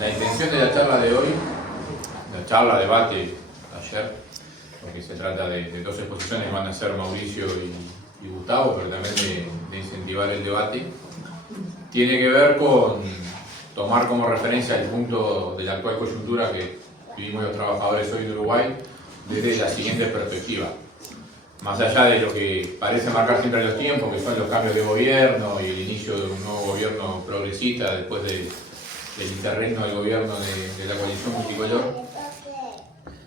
La intención de la charla de hoy, la charla, debate ayer, porque se trata de dos exposiciones que van a ser Mauricio y Gustavo, pero también de incentivar el debate, tiene que ver con tomar como referencia el punto de la actual coyuntura que vivimos los trabajadores hoy en Uruguay desde la siguiente perspectiva. Más allá de lo que parece marcar siempre los tiempos, que son los cambios de gobierno y el inicio de un nuevo gobierno progresista después del interregno del gobierno de la coalición multicolor,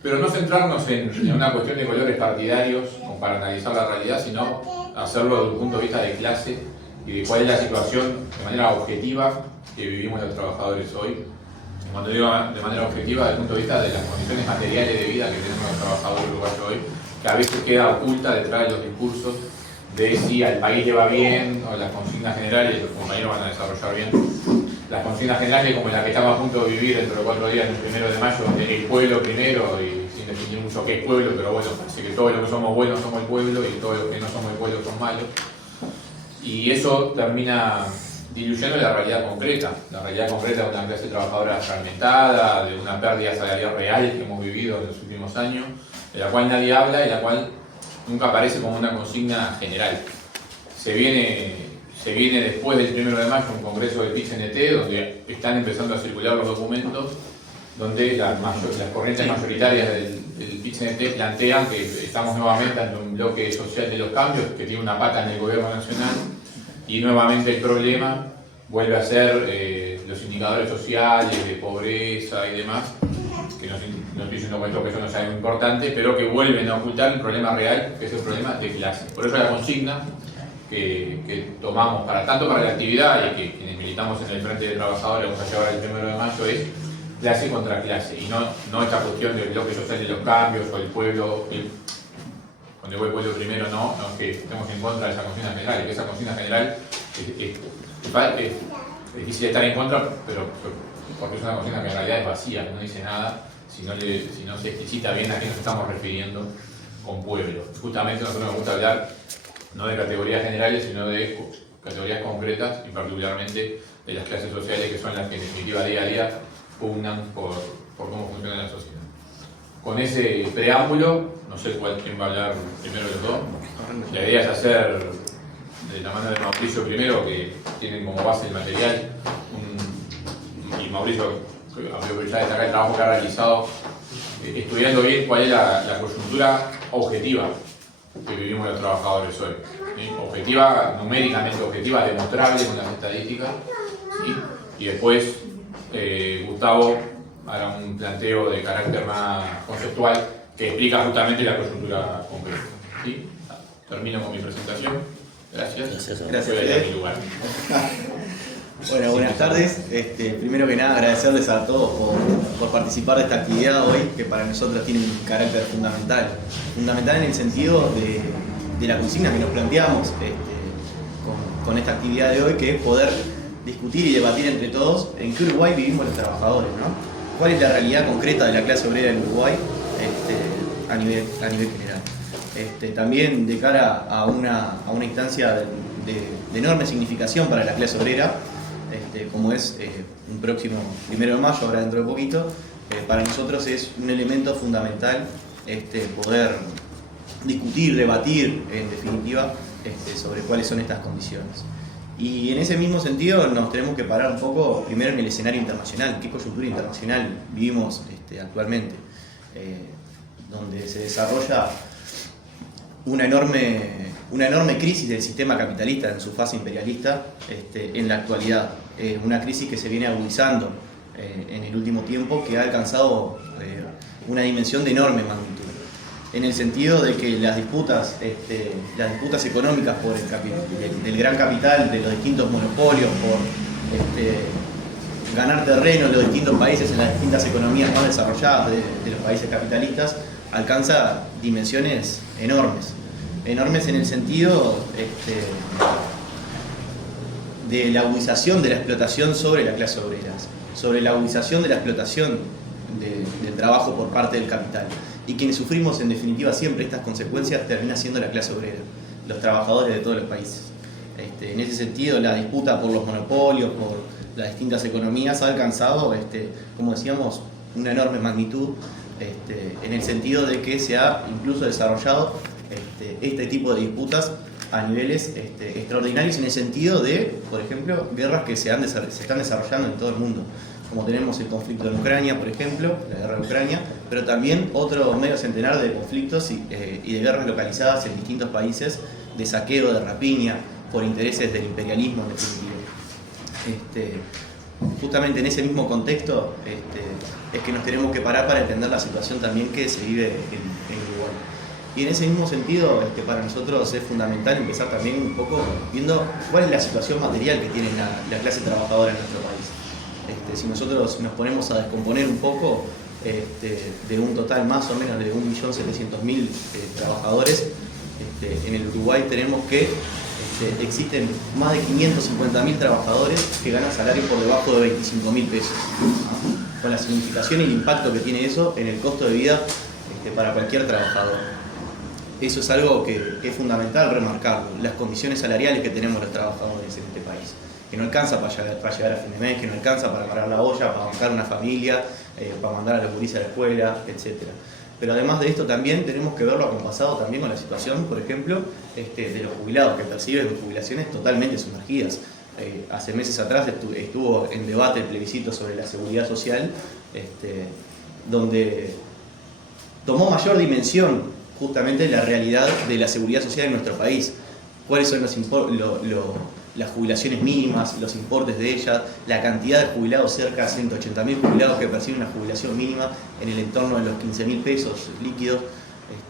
pero no centrarnos en una cuestión de colores partidarios como para analizar la realidad, sino hacerlo desde un punto de vista de clase y de cuál es la situación de manera objetiva que vivimos los trabajadores hoy. Cuando digo de manera objetiva, desde el punto de vista de las condiciones materiales de vida que tenemos los trabajadores uruguayos hoy, que a veces queda oculta detrás de los discursos de si al país le va bien o las consignas generales, los compañeros van a desarrollar bien, las consignas generales como la que estamos a punto de vivir dentro de 4 días, el 1 de mayo, donde el pueblo primero, y sin definir mucho qué es pueblo, pero bueno, parece que todos los que somos buenos somos el pueblo y todos los que no somos el pueblo son malos. Y eso termina diluyendo la realidad concreta de una clase trabajadora fragmentada, de una pérdida salarial real que hemos vivido en los últimos años, de la cual nadie habla y la cual nunca aparece como una consigna general. Se viene después del 1 de mayo un congreso del PIT-CNT, donde están empezando a circular los documentos, donde las corrientes mayoritarias del PIT-CNT plantean que estamos nuevamente ante un bloque social de los cambios, que tiene una pata en el gobierno nacional, y nuevamente el problema vuelve a ser los indicadores sociales, de pobreza y demás, que no estoy diciendo con esto que eso no sea muy importante, pero que vuelven a ocultar el problema real, que es el problema de clase. Por eso la consigna que tomamos tanto para la actividad y que quienes militamos en el Frente de Trabajadores vamos a llevar el 1 de mayo es clase contra clase, y no esta cuestión del bloque social de los cambios o el pueblo, cuando digo el pueblo primero no es que estemos en contra de esa consigna general, y que esa consigna general es difícil de estar en contra, pero porque es una consigna que en realidad es vacía, que no dice nada, si no se explicita bien a qué nos estamos refiriendo con pueblo. Justamente a nosotros nos gusta hablar no de categorías generales, sino de categorías concretas, y particularmente de las clases sociales, que son las que en definitiva día a día pugnan por cómo funciona la sociedad. Con ese preámbulo, no sé quién va a hablar primero de los dos. La idea es hacer, de la mano de Mauricio primero, que tienen como base el material, y Mauricio, habría que ya destacar el trabajo que ha realizado, estudiando bien cuál es la coyuntura objetiva que vivimos los trabajadores hoy. ¿Sí? Objetiva, numéricamente objetiva, demostrable con las estadísticas. ¿Sí? Y después Gustavo hará un planteo de carácter más conceptual que explica justamente la coyuntura concreta. ¿Sí? Termino con mi presentación. Gracias. Gracias. Voy a ir a mi lugar. Bueno, buenas tardes. Primero que nada, agradecerles a todos por participar de esta actividad hoy, que para nosotros tiene un carácter fundamental. Fundamental en el sentido de la consigna que nos planteamos con esta actividad de hoy, que es poder discutir y debatir entre todos en qué Uruguay vivimos los trabajadores, ¿no? ¿Cuál es la realidad concreta de la clase obrera en Uruguay a nivel general? También de cara a una instancia de enorme significación para la clase obrera, como es un próximo 1 de mayo, ahora dentro de poquito, para nosotros es un elemento fundamental poder discutir, debatir, en definitiva, sobre cuáles son estas condiciones. Y en ese mismo sentido nos tenemos que parar un poco primero en el escenario internacional, qué coyuntura internacional vivimos actualmente, donde se desarrolla una enorme crisis del sistema capitalista en su fase imperialista en la actualidad. Una crisis que se viene agudizando en el último tiempo, que ha alcanzado una dimensión de enorme magnitud, en el sentido de que las disputas económicas por del gran capital, de los distintos monopolios, por ganar terreno en los distintos países, en las distintas economías más desarrolladas de los países capitalistas, alcanza dimensiones enormes en el sentido de la agudización de la explotación sobre la clase obrera, sobre la agudización de la explotación del trabajo por parte del capital. Y quienes sufrimos en definitiva siempre estas consecuencias termina siendo la clase obrera, los trabajadores de todos los países. En ese sentido, la disputa por los monopolios, por las distintas economías ha alcanzado, como decíamos, una enorme magnitud, en el sentido de que se ha incluso desarrollado este tipo de disputas a niveles extraordinarios, en el sentido de, por ejemplo, guerras que se están desarrollando en todo el mundo, como tenemos el conflicto en Ucrania, por ejemplo, la guerra de Ucrania, pero también otro medio centenar de conflictos y de guerras localizadas en distintos países, de saqueo, de rapiña, por intereses del imperialismo, en definitiva. Justamente en ese mismo contexto es que nos tenemos que parar para entender la situación también que se vive en Uruguay. Y en ese mismo sentido, para nosotros es fundamental empezar también un poco viendo cuál es la situación material que tiene la clase trabajadora en nuestro país. Si nosotros nos ponemos a descomponer un poco, de un total más o menos de 1.700.000 trabajadores, en el Uruguay tenemos que existen más de 550.000 trabajadores que ganan salario por debajo de 25.000 pesos, ¿no? Con la significación y el impacto que tiene eso en el costo de vida para cualquier trabajador. Eso es algo que es fundamental remarcarlo, las condiciones salariales que tenemos los trabajadores en este país, que no alcanza para llegar a fin de mes, que no alcanza para pagar la olla, para bancar una familia, para mandar a los gurises a la escuela, etc. Pero además de esto también tenemos que verlo acompasado también con la situación, por ejemplo, de los jubilados que perciben jubilaciones totalmente sumergidas. Hace meses atrás estuvo en debate el plebiscito sobre la seguridad social, donde tomó mayor dimensión justamente la realidad de la seguridad social en nuestro país. Cuáles son las jubilaciones mínimas, los importes de ellas, la cantidad de jubilados, cerca de 180.000 jubilados que perciben una jubilación mínima en el entorno de los 15.000 pesos líquidos,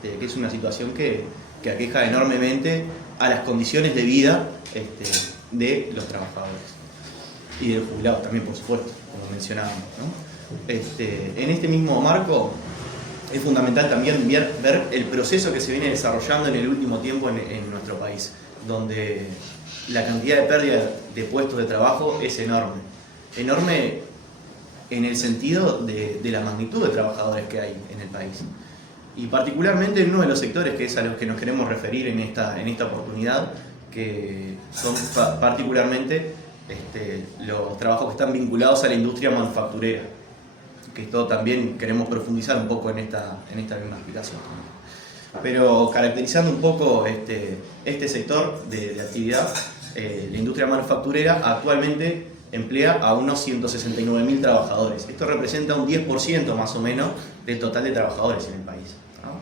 que es una situación que aqueja enormemente a las condiciones de vida de los trabajadores y de los jubilados también, por supuesto, como mencionábamos, ¿no? En este mismo marco es fundamental también ver el proceso que se viene desarrollando en el último tiempo en nuestro país, donde la cantidad de pérdida de puestos de trabajo es enorme. Enorme en el sentido de la magnitud de trabajadores que hay en el país. Y particularmente en uno de los sectores que es a los que nos queremos referir en esta oportunidad, que son particularmente los trabajos que están vinculados a la industria manufacturera, que esto también queremos profundizar un poco en esta misma explicación. Pero caracterizando un poco este sector de actividad, la industria manufacturera actualmente emplea a unos 169.000 trabajadores. Esto representa un 10% más o menos del total de trabajadores en el país, ¿no?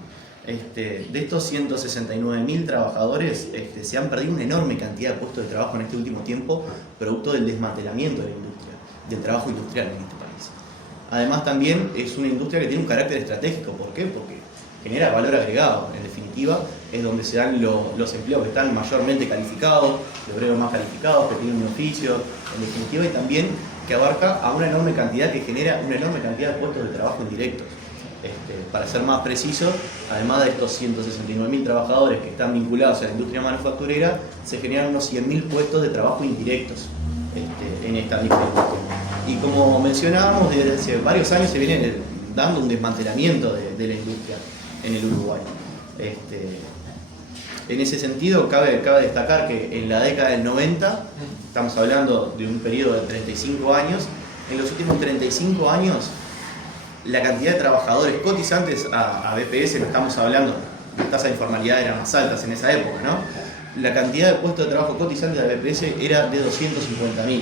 De estos 169.000 trabajadores se han perdido una enorme cantidad de puestos de trabajo en este último tiempo, producto del desmantelamiento de la industria, del trabajo industrial en este país. Además también es una industria que tiene un carácter estratégico. ¿Por qué? Porque genera valor agregado. En definitiva, es donde se dan los empleos que están mayormente calificados, los obreros más calificados, que tienen un oficio, en definitiva, y también que abarca a una enorme cantidad, que genera una enorme cantidad de puestos de trabajo indirectos. Para ser más preciso, además de estos 169.000 trabajadores que están vinculados a la industria manufacturera, se generan unos 100.000 puestos de trabajo indirectos en esta misma industria. Y como mencionábamos, desde hace varios años se viene dando un desmantelamiento de la industria en el Uruguay. En ese sentido, cabe destacar que en la década del 90, estamos hablando de un periodo de 35 años, en los últimos 35 años, la cantidad de trabajadores cotizantes a BPS, no estamos hablando, las tasas de informalidad eran más altas en esa época, ¿no? La cantidad de puestos de trabajo cotizantes a BPS era de 250.000.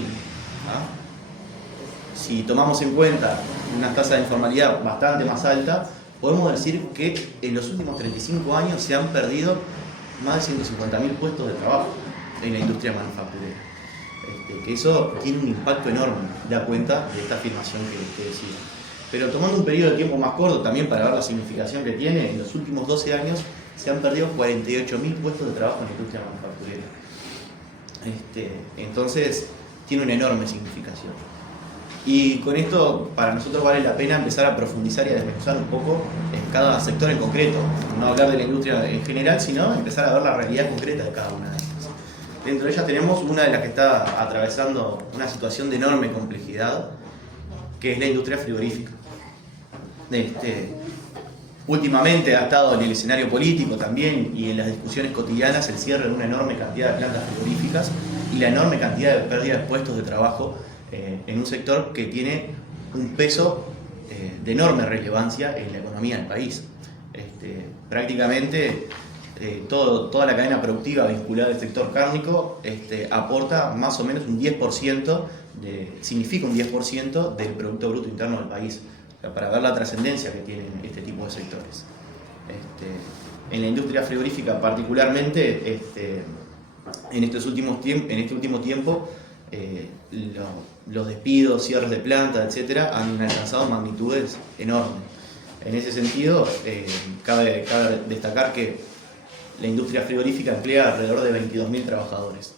Si tomamos en cuenta una tasa de informalidad bastante más alta, podemos decir que en los últimos 35 años se han perdido más de 150.000 puestos de trabajo en la industria manufacturera. Que eso tiene un impacto enorme, da cuenta de esta afirmación que decía. Pero tomando un periodo de tiempo más corto también para ver la significación que tiene, en los últimos 12 años se han perdido 48.000 puestos de trabajo en la industria manufacturera. Entonces tiene una enorme significación. Y con esto, para nosotros vale la pena empezar a profundizar y a desmenuzar un poco en cada sector en concreto. No hablar de la industria en general, sino empezar a ver la realidad concreta de cada una de estas. Dentro de ellas tenemos una de las que está atravesando una situación de enorme complejidad, que es la industria frigorífica. Últimamente ha estado en el escenario político también y en las discusiones cotidianas el cierre de una enorme cantidad de plantas frigoríficas y la enorme cantidad de pérdida de puestos de trabajo en un sector que tiene un peso de enorme relevancia en la economía del país. Prácticamente toda la cadena productiva vinculada al sector cárnico aporta más o menos un 10%, significa un 10% del Producto Bruto Interno del país, o sea, para ver la trascendencia que tienen este tipo de sectores. En la industria frigorífica particularmente, en este último tiempo, los despidos, cierres de plantas, etcétera, han alcanzado magnitudes enormes. En ese sentido, cabe destacar que la industria frigorífica emplea alrededor de 22.000 trabajadores,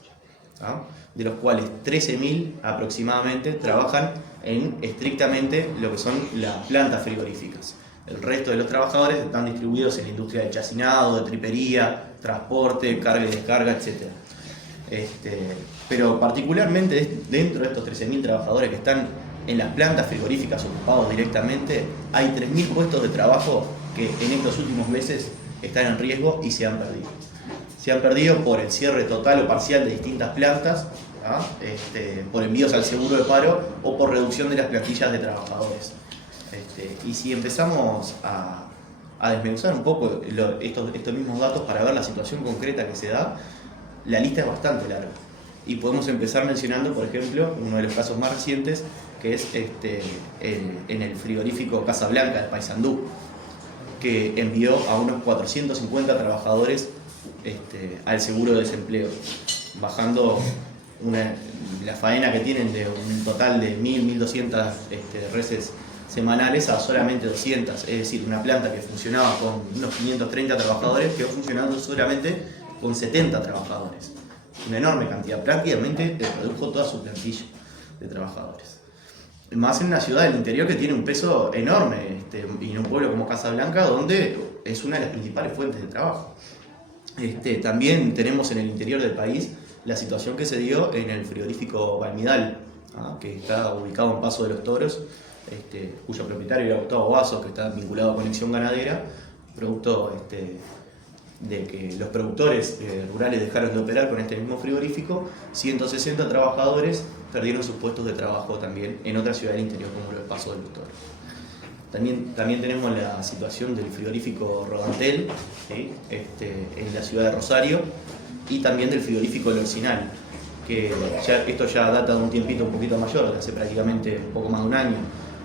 ¿no? De los cuales 13.000 aproximadamente trabajan en estrictamente lo que son las plantas frigoríficas. El resto de los trabajadores están distribuidos en la industria de chacinado, de tripería, transporte, carga y descarga, etcétera. Pero particularmente dentro de estos 13.000 trabajadores que están en las plantas frigoríficas ocupados directamente, hay 3.000 puestos de trabajo que en estos últimos meses están en riesgo y se han perdido. Se han perdido por el cierre total o parcial de distintas plantas, ¿no? Por envíos al seguro de paro o por reducción de las plantillas de trabajadores. Y si empezamos a desmenuzar un poco estos mismos datos para ver la situación concreta que se da, la lista es bastante larga. Y podemos empezar mencionando, por ejemplo, uno de los casos más recientes, que es en el frigorífico Casablanca de Paysandú, que envió a unos 450 trabajadores al seguro de desempleo, bajando la faena que tienen de un total de 1.200 reses semanales a solamente 200, es decir, una planta que funcionaba con unos 530 trabajadores quedó funcionando solamente con 70 trabajadores. Una enorme cantidad, prácticamente redujo toda su plantilla de trabajadores. Más en una ciudad del interior que tiene un peso enorme, y en un pueblo como Casablanca, donde es una de las principales fuentes de trabajo. También tenemos en el interior del país la situación que se dio en el frigorífico Valmidal, que está ubicado en Paso de los Toros, cuyo propietario era Gustavo Vaso, que está vinculado a Conexión Ganadera, producto de que los productores rurales dejaron de operar con este mismo frigorífico. 160 trabajadores perdieron sus puestos de trabajo también en otra ciudad del interior como el Paso de los Toros. También tenemos la situación del frigorífico Rodantel, ¿sí? En la ciudad de Rosario, y también del frigorífico El Orcinal, que esto ya data de un tiempito un poquito mayor, de hace prácticamente un poco más de un año,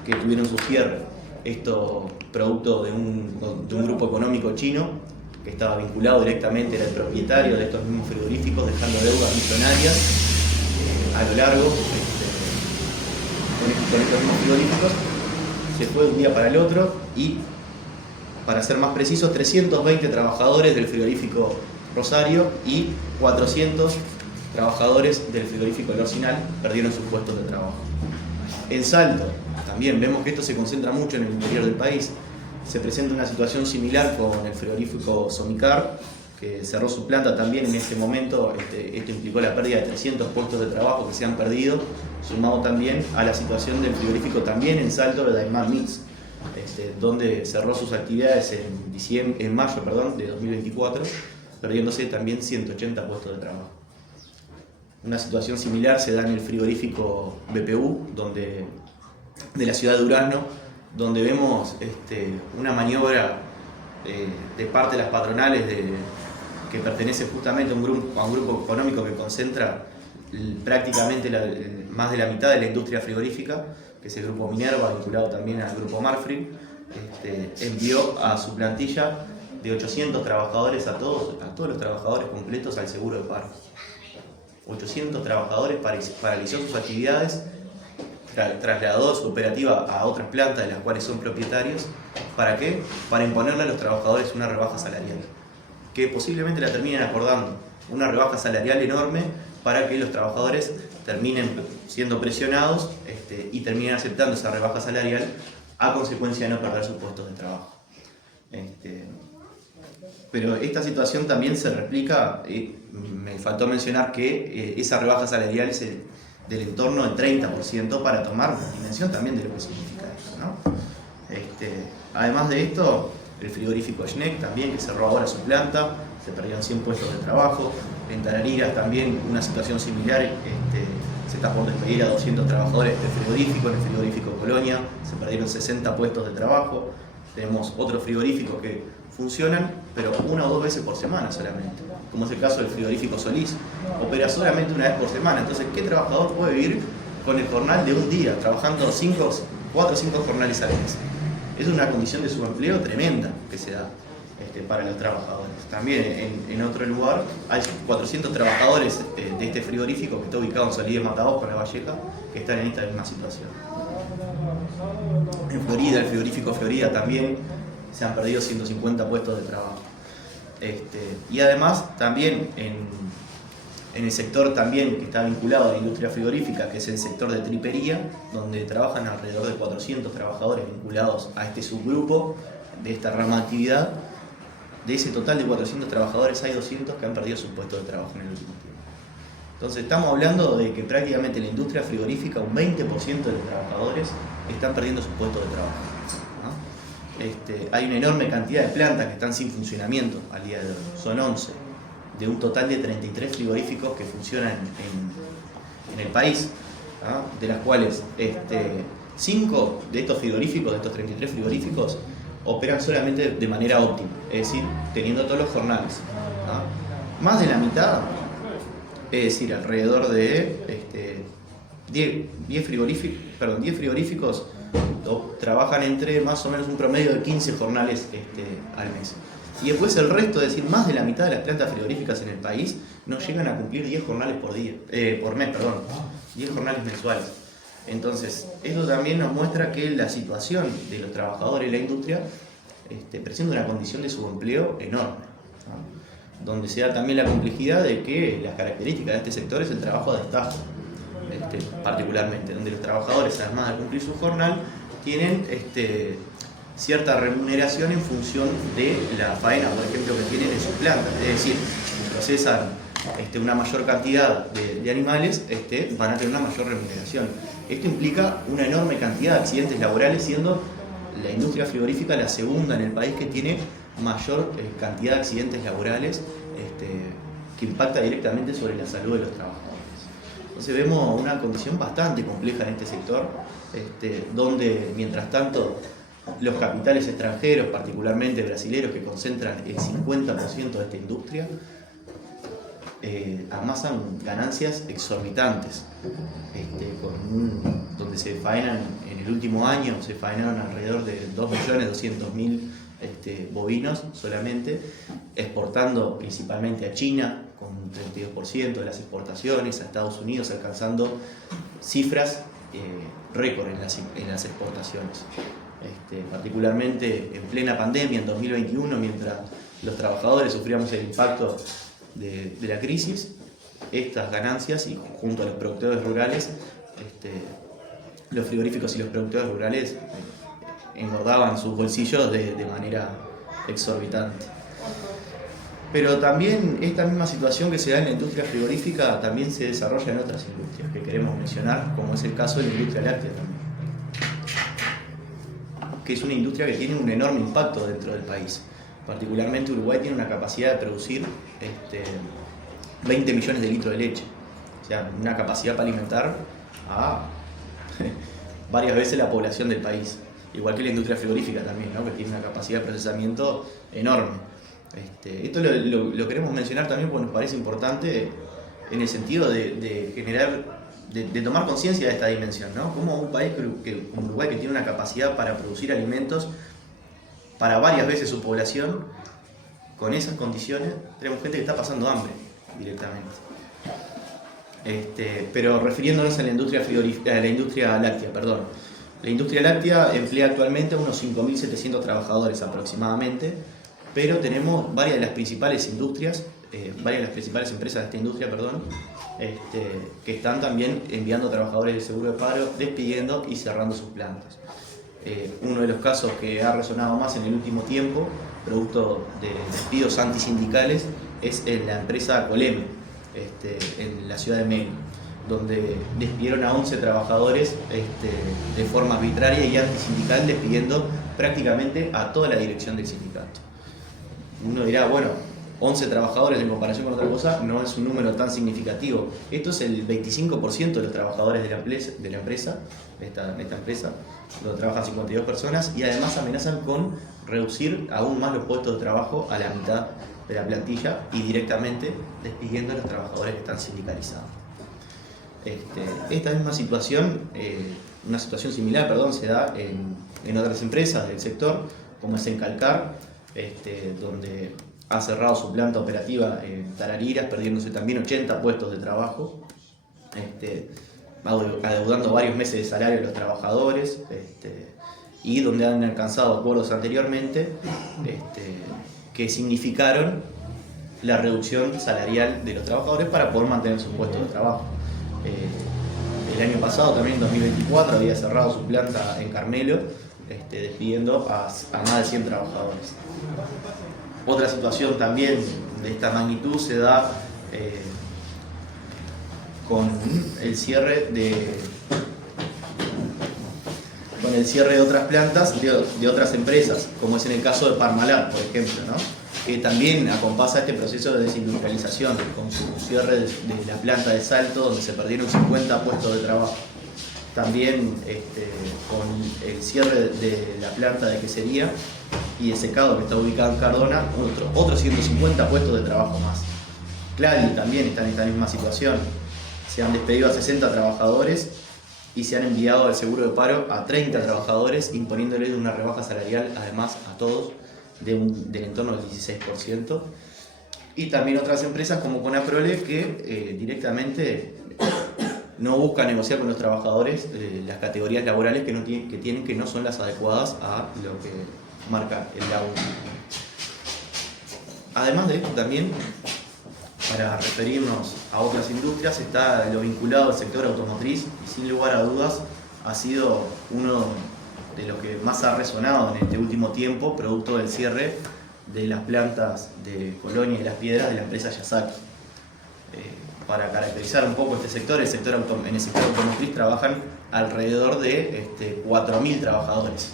que tuvieron su cierre. Esto producto de un grupo económico chino que estaba vinculado directamente, era el propietario de estos mismos frigoríficos, dejando deudas millonarias a lo largo con estos mismos frigoríficos. Se fue de un día para el otro y, para ser más precisos, 320 trabajadores del frigorífico Rosario y 400 trabajadores del frigorífico El Orcinal perdieron sus puestos de trabajo. En Salto, también vemos que esto se concentra mucho en el interior del país. Se presenta una situación similar con el frigorífico Somicar, que cerró su planta también en este momento. Esto implicó la pérdida de 300 puestos de trabajo que se han perdido, sumado también a la situación del frigorífico también en Salto de Daimar Mix, donde cerró sus actividades en mayo de 2024, perdiéndose también 180 puestos de trabajo. Una situación similar se da en el frigorífico BPU, de la ciudad de Durazno, donde vemos una maniobra de parte de las patronales que pertenece justamente a un grupo económico que concentra prácticamente más de la mitad de la industria frigorífica, que es el grupo Minerva, vinculado también al grupo Marfrig. Envió a su plantilla de 800 trabajadores a todos los trabajadores completos al seguro de paro. 800 trabajadores paralizó sus actividades, trasladó su operativa a otras plantas de las cuales son propietarios. ¿Para qué? Para imponerle a los trabajadores una rebaja salarial, que posiblemente la terminen acordando, una rebaja salarial enorme para que los trabajadores terminen siendo presionados y terminen aceptando esa rebaja salarial a consecuencia de no perder sus puestos de trabajo. Pero esta situación también se replica, me faltó mencionar que esa rebaja salarial es del entorno del 30% para tomar dimensión también de lo que significa eso, ¿no? Además de esto, el frigorífico Schneck también, que cerró ahora su planta, se perdieron 100 puestos de trabajo. En Tarariras también una situación similar, se está por despedir a 200 trabajadores del frigorífico. En el frigorífico Colonia se perdieron 60 puestos de trabajo. Tenemos otros frigoríficos que funcionan, pero 1 o 2 veces por semana solamente, como es el caso del frigorífico Solís. Opera solamente 1 vez por semana. Entonces, ¿qué trabajador puede vivir con el jornal de un día, trabajando 4 o 5 jornales al mes? Es una condición de subempleo tremenda que se da para los trabajadores. También en otro lugar hay 400 trabajadores de este frigorífico que está ubicado en Solís de Mataos con La Valleja, que están en esta misma situación. En Florida, el frigorífico Florida también se han perdido 150 puestos de trabajo. Y además también en el sector también que está vinculado a la industria frigorífica, que es el sector de tripería, donde trabajan alrededor de 400 trabajadores vinculados a este subgrupo de esta rama de actividad. De ese total de 400 trabajadores hay 200 que han perdido su puesto de trabajo en el último tiempo. Entonces estamos hablando de que prácticamente en la industria frigorífica un 20% de los trabajadores están perdiendo su puesto de trabajo, ¿no? Hay una enorme cantidad de plantas que están sin funcionamiento al día de hoy. Son 11, de un total de 33 frigoríficos que funcionan en el país, ¿no? De las cuales 5 de estos frigoríficos, de estos 33 frigoríficos, operan solamente de manera óptima, es decir, teniendo todos los jornales, ¿no? Más de la mitad, es decir, alrededor de 10 frigoríficos trabajan entre más o menos un promedio de 15 jornales al mes. Y después el resto, es decir, más de la mitad de las plantas frigoríficas en el país no llegan a cumplir 10 jornales por mes, 10 jornales mensuales. Entonces, esto también nos muestra que la situación de los trabajadores de la industria presenta una condición de subempleo enorme, ¿no? Donde se da también la complejidad de que las características de este sector es el trabajo a destajo, particularmente, donde los trabajadores, además de cumplir su jornal, tienen cierta remuneración en función de la faena, por ejemplo, que tienen en sus plantas. Es decir, si procesan una mayor cantidad de animales, van a tener una mayor remuneración. Esto implica una enorme cantidad de accidentes laborales, siendo la industria frigorífica la segunda en el país que tiene mayor cantidad de accidentes laborales que impacta directamente sobre la salud de los trabajadores. Entonces vemos una condición bastante compleja en este sector, donde mientras tanto los capitales extranjeros, particularmente brasileños, que concentran el 50% de esta industria, amasan ganancias exorbitantes, donde se faenan en el último año, se faenaron alrededor de 2.200.000 bovinos solamente, exportando principalmente a China con un 32% de las exportaciones, a Estados Unidos alcanzando cifras récord en las exportaciones. Particularmente en plena pandemia, en 2021, mientras los trabajadores sufríamos el impacto de la crisis, estas ganancias, y junto a los productores rurales, los frigoríficos y los productores rurales engordaban sus bolsillos de manera exorbitante. Pero también esta misma situación que se da en la industria frigorífica también se desarrolla en otras industrias que queremos mencionar, como es el caso de la industria láctea también, que es una industria que tiene un enorme impacto dentro del país. Particularmente Uruguay tiene una capacidad de producir 20 millones de litros de leche, o sea, una capacidad para alimentar a varias veces la población del país, igual que la industria frigorífica también, ¿no? Que tiene una capacidad de procesamiento enorme. Esto lo queremos mencionar también porque nos parece importante en el sentido de generar, de tomar conciencia de esta dimensión, ¿no? Como un país como Uruguay, que tiene una capacidad para producir alimentos para varias veces su población, con esas condiciones tenemos gente que está pasando hambre directamente. Pero refiriéndonos a la industria láctea, perdón. La industria láctea emplea actualmente a unos 5.700 trabajadores aproximadamente, pero tenemos varias de las principales industrias, varias de las principales empresas de esta industria, que están también enviando trabajadores del seguro de paro, despidiendo y cerrando sus plantas. Uno de los casos que ha resonado más en el último tiempo, producto de despidos antisindicales, es en la empresa Coleme, en la ciudad de Melo, donde despidieron a 11 trabajadores de forma arbitraria y antisindical, despidiendo prácticamente a toda la dirección del sindicato. Uno dirá, bueno, 11 trabajadores en comparación con otra cosa no es un número tan significativo. Esto es el 25% de los trabajadores de la empresa, esta empresa, donde trabajan 52 personas, y además amenazan con reducir aún más los puestos de trabajo a la mitad de la plantilla y directamente despidiendo a los trabajadores que están sindicalizados. Esta misma situación, una situación similar, se da en otras empresas del sector, como es Encalcar, donde ha cerrado su planta operativa en Tarariras, perdiéndose también 80 puestos de trabajo, adeudando varios meses de salario a los trabajadores, y donde han alcanzado acuerdos anteriormente que significaron la reducción salarial de los trabajadores para poder mantener sus puestos de trabajo. El año pasado, también en 2024, había cerrado su planta en Carmelo, despidiendo a más de 100 trabajadores. Otra situación también de esta magnitud se da con el cierre de otras plantas de otras empresas, como es en el caso de Parmalat, por ejemplo, ¿no? Que también acompasa este proceso de desindustrialización, con su cierre de la planta de Salto, donde se perdieron 50 puestos de trabajo. También con el cierre de la planta de quesería y de secado que está ubicado en Cardona, otros 150 puestos de trabajo más. Clari también está en esta misma situación. Se han despedido a 60 trabajadores y se han enviado al seguro de paro a 30 trabajadores, imponiéndoles una rebaja salarial además a todos del entorno del 16%. Y también otras empresas como Conaprole que directamente no busca negociar con los trabajadores las categorías laborales que no son las adecuadas a lo que marca el AUM. Además de esto también, para referirnos a otras industrias, está lo vinculado al sector automotriz, y sin lugar a dudas ha sido uno de los que más ha resonado en este último tiempo, producto del cierre de las plantas de Colonia y Las Piedras de la empresa Yazaki. Para caracterizar un poco este sector, en el sector automotriz trabajan alrededor de 4.000 trabajadores.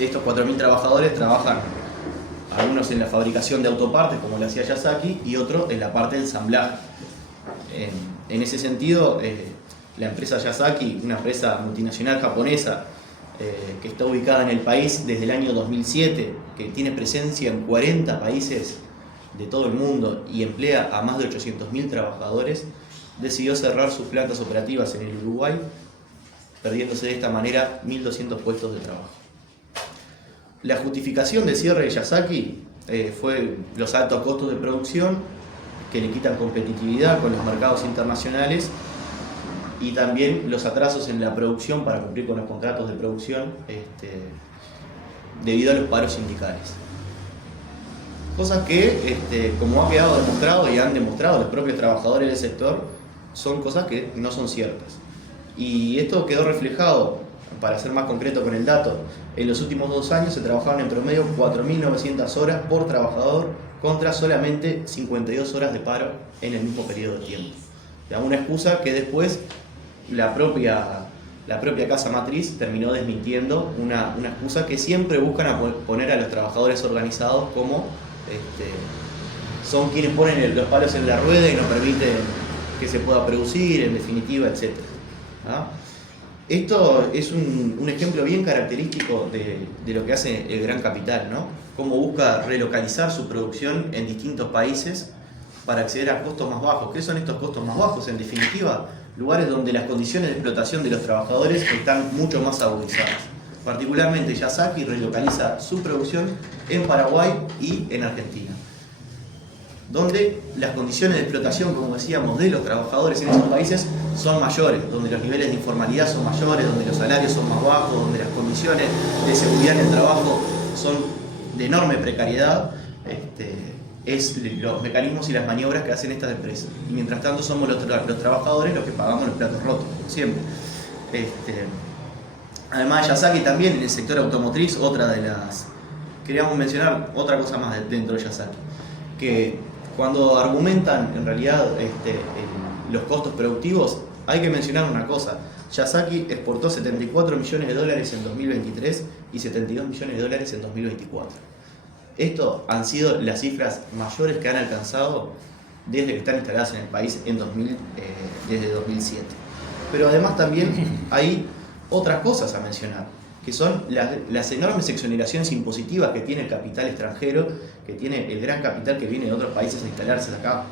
Estos 4.000 trabajadores trabajan algunos en la fabricación de autopartes, como lo hacía Yazaki, y otros en la parte de ensamblaje. En ese sentido, la empresa Yazaki, una empresa multinacional japonesa que está ubicada en el país desde el año 2007, que tiene presencia en 40 países de todo el mundo y emplea a más de 800.000 trabajadores, decidió cerrar sus plantas operativas en el Uruguay, perdiéndose de esta manera 1.200 puestos de trabajo. La justificación del cierre de Yazaki fue los altos costos de producción que le quitan competitividad con los mercados internacionales y también los atrasos en la producción para cumplir con los contratos de producción debido a los paros sindicales. Cosas que, como ha quedado demostrado y han demostrado los propios trabajadores del sector, son cosas que no son ciertas. Y esto quedó reflejado, para ser más concreto con el dato, en los últimos 2 años se trabajaron en promedio 4.900 horas por trabajador contra solamente 52 horas de paro en el mismo periodo de tiempo. Una excusa que después la propia casa matriz terminó desmintiendo, una excusa que siempre buscan poner a los trabajadores organizados como son quienes ponen los palos en la rueda y no permiten que se pueda producir, en definitiva, etc. Esto es un ejemplo bien característico de lo que hace el gran capital, ¿no? Cómo busca relocalizar su producción en distintos países para acceder a costos más bajos. ¿Qué son estos costos más bajos? En definitiva, lugares donde las condiciones de explotación de los trabajadores están mucho más agudizadas. Particularmente Yazaki relocaliza su producción en Paraguay y en Argentina, donde las condiciones de explotación, como decíamos, de los trabajadores en esos países son mayores, donde los niveles de informalidad son mayores, donde los salarios son más bajos, donde las condiciones de seguridad en el trabajo son de enorme precariedad. Es los mecanismos y las maniobras que hacen estas empresas. Y mientras tanto somos los trabajadores los que pagamos los platos rotos, como siempre. Además de Yazaki, también en el sector automotriz, queríamos mencionar otra cosa más dentro de Yazaki, que cuando argumentan en realidad los costos productivos, hay que mencionar una cosa. Yazaki exportó 74 millones de dólares en 2023 y 72 millones de dólares en 2024. Esto han sido las cifras mayores que han alcanzado desde que están instaladas en el país desde 2007. Pero además también hay otras cosas a mencionar, que son las enormes exoneraciones impositivas que tiene el capital extranjero, que tiene el gran capital que viene de otros países a instalarse acá,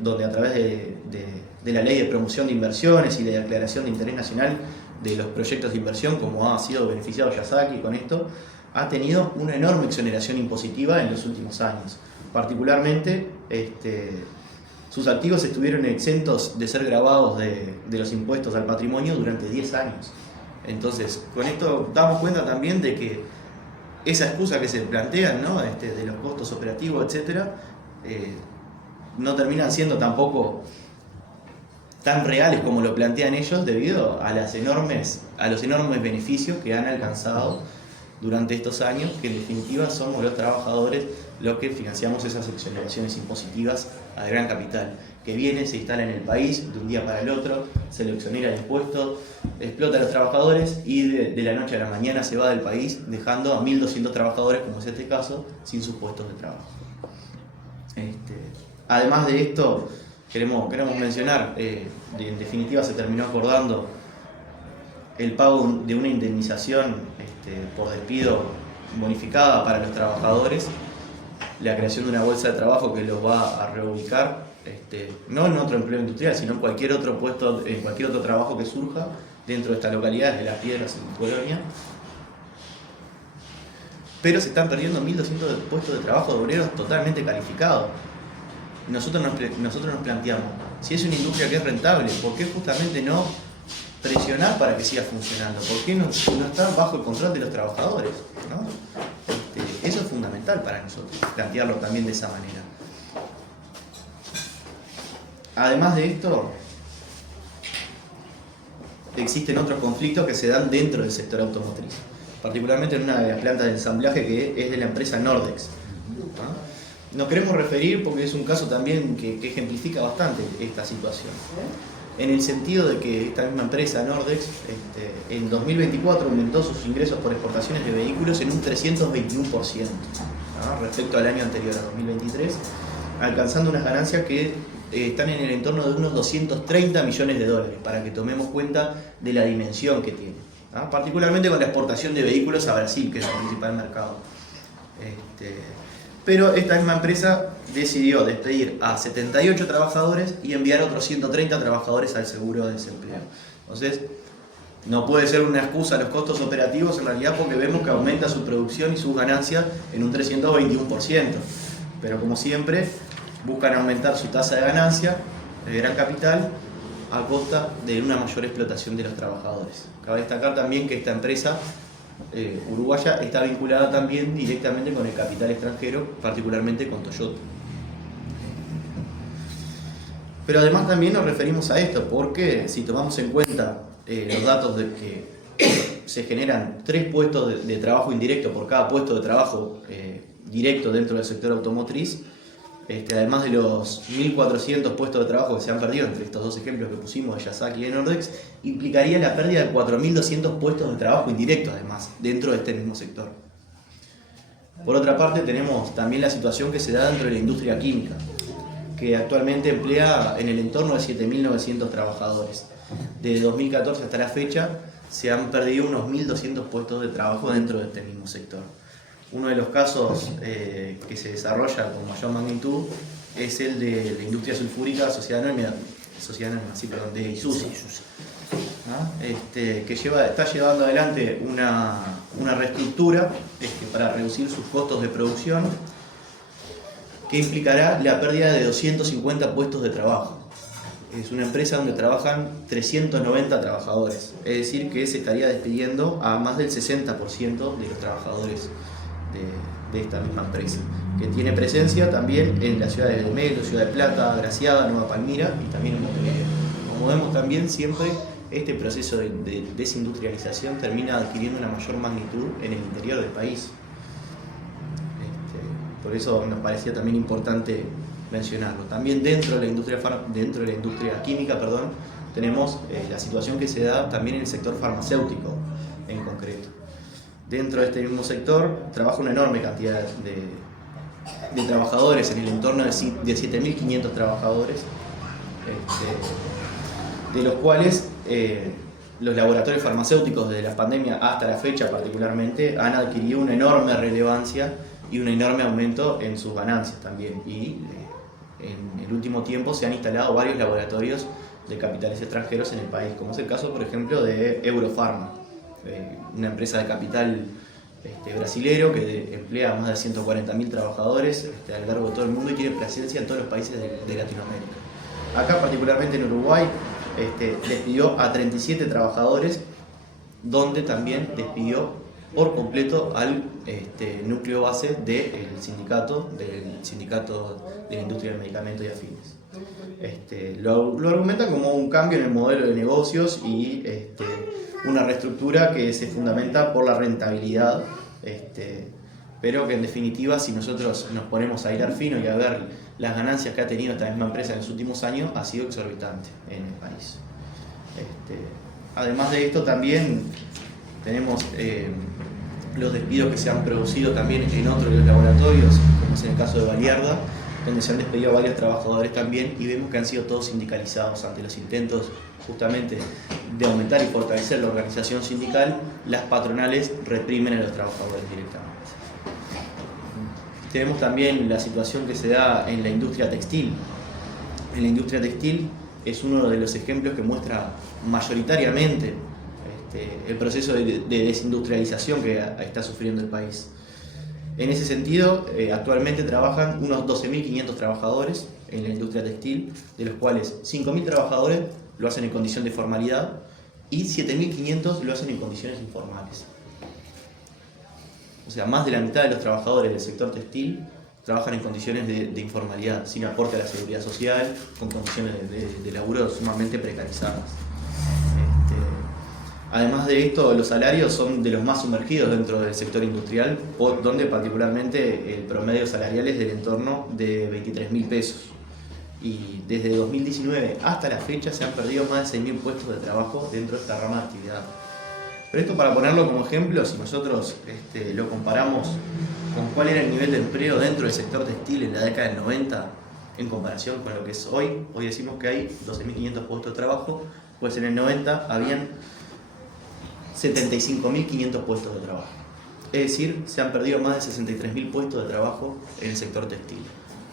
donde a través de la ley de promoción de inversiones y de declaración de interés nacional de los proyectos de inversión, como ha sido beneficiado Yazaki con esto, ha tenido una enorme exoneración impositiva en los últimos años. Particularmente, sus activos estuvieron exentos de ser gravados de los impuestos al patrimonio durante 10 años. Entonces, con esto damos cuenta también de que esa excusa que se plantean, ¿no? De los costos operativos, etc., no terminan siendo tampoco tan reales como lo plantean ellos, debido a los enormes beneficios que han alcanzado durante estos años, que en definitiva somos los trabajadores los que financiamos esas exoneraciones impositivas al gran capital, que viene, se instala en el país de un día para el otro, se le exonera el impuesto, explota a los trabajadores y de la noche a la mañana se va del país, dejando a 1.200 trabajadores, como es este caso, sin sus puestos de trabajo. Además de esto, queremos mencionar, en definitiva se terminó acordando el pago de una indemnización por despido bonificada para los trabajadores, la creación de una bolsa de trabajo que los va a reubicar, no en otro empleo industrial, sino en cualquier otro puesto, en cualquier otro trabajo que surja dentro de esta localidad, de Las Piedras, en Colonia. Pero se están perdiendo 1.200 puestos de trabajo de obreros totalmente calificados. Nosotros nos planteamos, si es una industria que es rentable, ¿por qué justamente no presionar para que siga funcionando? ¿Por qué no está bajo el control de los trabajadores, ¿no? Eso es fundamental para nosotros, plantearlo también de esa manera. Además de esto, existen otros conflictos que se dan dentro del sector automotriz, particularmente en una de las plantas de ensamblaje que es de la empresa Nordex. Nos queremos referir porque es un caso también que ejemplifica bastante esta situación, en el sentido de que esta misma empresa Nordex en 2024 aumentó sus ingresos por exportaciones de vehículos en un 321%, respecto al año anterior, a 2023, alcanzando unas ganancias que están en el entorno de unos 230 millones de dólares, para que tomemos cuenta de la dimensión que tiene, particularmente con la exportación de vehículos a Brasil, que es el principal mercado. Pero esta misma empresa decidió despedir a 78 trabajadores y enviar otros 130 trabajadores al seguro de desempleo. Entonces, no puede ser una excusa los costos operativos, en realidad, porque vemos que aumenta su producción y sus ganancias en un 321%. Pero como siempre, buscan aumentar su tasa de ganancia, el gran capital, a costa de una mayor explotación de los trabajadores. Cabe destacar también que esta empresa uruguaya está vinculada también directamente con el capital extranjero, particularmente con Toyota. Pero además también nos referimos a esto, porque si tomamos en cuenta los datos de que se generan 3 puestos de trabajo indirecto por cada puesto de trabajo directo dentro del sector automotriz, además de los 1.400 puestos de trabajo que se han perdido entre estos dos ejemplos que pusimos de Yazaki y de Nordex, implicaría la pérdida de 4.200 puestos de trabajo indirectos, además, dentro de este mismo sector. Por otra parte, tenemos también la situación que se da dentro de la industria química, que actualmente emplea en el entorno de 7.900 trabajadores. Desde 2014 hasta la fecha se han perdido unos 1.200 puestos de trabajo dentro de este mismo sector. Uno de los casos que se desarrolla con mayor magnitud es el de la industria sulfúrica Sociedad Anónima, de Isuzu, que está llevando adelante una reestructura para reducir sus costos de producción, que implicará la pérdida de 250 puestos de trabajo. Es una empresa donde trabajan 390 trabajadores, es decir, que se estaría despidiendo a más del 60% de los trabajadores de esta misma empresa, que tiene presencia también en las ciudades de Melo, Ciudad de Plata, Graciada, Nueva Palmira y también en Montevideo. Como vemos también, siempre este proceso de desindustrialización termina adquiriendo una mayor magnitud en el interior del país. Por eso nos parecía también importante mencionarlo. También dentro de la industria química, tenemos la situación que se da también en el sector farmacéutico en concreto, Dentro de este mismo sector trabaja una enorme cantidad de trabajadores, en el entorno de 7.500 trabajadores, de los cuales los laboratorios farmacéuticos desde la pandemia hasta la fecha particularmente han adquirido una enorme relevancia y un enorme aumento en sus ganancias también. Y en el último tiempo se han instalado varios laboratorios de capitales extranjeros en el país, como es el caso, por ejemplo, de Eurofarma, una empresa de capital brasilero que emplea a más de 140.000 trabajadores a lo largo de todo el mundo y tiene presencia en todos los países de Latinoamérica. Acá, particularmente en Uruguay, despidió a 37 trabajadores, donde también despidió por completo al núcleo base del sindicato de la industria del medicamento y afines. Lo argumentan como un cambio en el modelo de negocios y una reestructura que se fundamenta por la rentabilidad, pero que en definitiva, si nosotros nos ponemos a hilar fino y a ver las ganancias que ha tenido esta misma empresa en los últimos años, ha sido exorbitante en el país. Además de esto, también tenemos los despidos que se han producido también en otros laboratorios, como es en el caso de Baliarda, donde se han despedido a varios trabajadores también, y vemos que han sido todos sindicalizados ante los intentos justamente de aumentar y fortalecer la organización sindical. Las patronales reprimen a los trabajadores directamente. Tenemos también la situación que se da en la industria textil. En la industria textil es uno de los ejemplos que muestra mayoritariamente el proceso de desindustrialización que está sufriendo el país. En ese sentido, actualmente trabajan unos 12.500 trabajadores en la industria textil, de los cuales 5.000 trabajadores lo hacen en condición de formalidad y 7.500 lo hacen en condiciones informales. O sea, más de la mitad de los trabajadores del sector textil trabajan en condiciones de informalidad, sin aporte a la seguridad social, con condiciones de laburo sumamente precarizadas. Además de esto, los salarios son de los más sumergidos dentro del sector industrial, donde particularmente el promedio salarial es del entorno de 23.000 pesos. Y desde 2019 hasta la fecha se han perdido más de 6.000 puestos de trabajo dentro de esta rama de actividad. Pero esto, para ponerlo como ejemplo, si nosotros lo comparamos con cuál era el nivel de empleo dentro del sector textil en la década del 90 en comparación con lo que es hoy decimos que hay 12.500 puestos de trabajo, pues en el 90 habían 75.500 puestos de trabajo. Es decir, se han perdido más de 63.000 puestos de trabajo en el sector textil.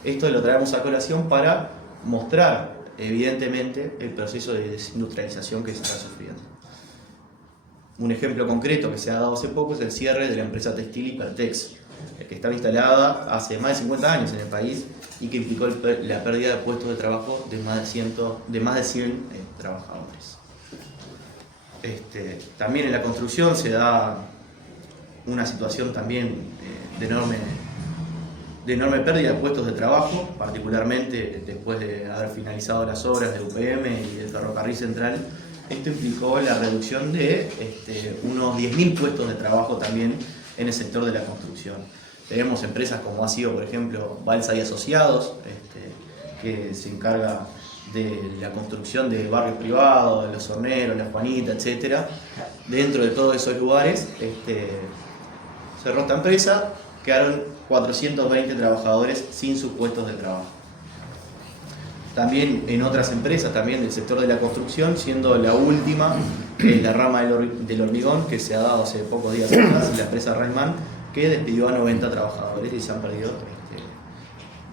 Esto lo traemos a colación para mostrar, evidentemente, el proceso de desindustrialización que se está sufriendo. Un ejemplo concreto que se ha dado hace poco es el cierre de la empresa textil Hipertex, que estaba instalada hace más de 50 años en el país y que implicó la pérdida de puestos de trabajo de más de 100 trabajadores. También en la construcción se da una situación también de enorme pérdida de puestos de trabajo, particularmente después de haber finalizado las obras de UPM y del ferrocarril central. Esto implicó la reducción de unos 10.000 puestos de trabajo también en el sector de la construcción. Tenemos empresas como ha sido, por ejemplo, Balsa y Asociados, que se encarga de la construcción de barrios privados, de Los Horneros, La Juanita, etc. Dentro de todos esos lugares cerró esta empresa, quedaron 420 trabajadores sin sus puestos de trabajo. También en otras empresas, también del sector de la construcción, siendo la última la rama del hormigón, que se ha dado hace pocos días atrás, la empresa Raimán, que despidió a 90 trabajadores y se han perdido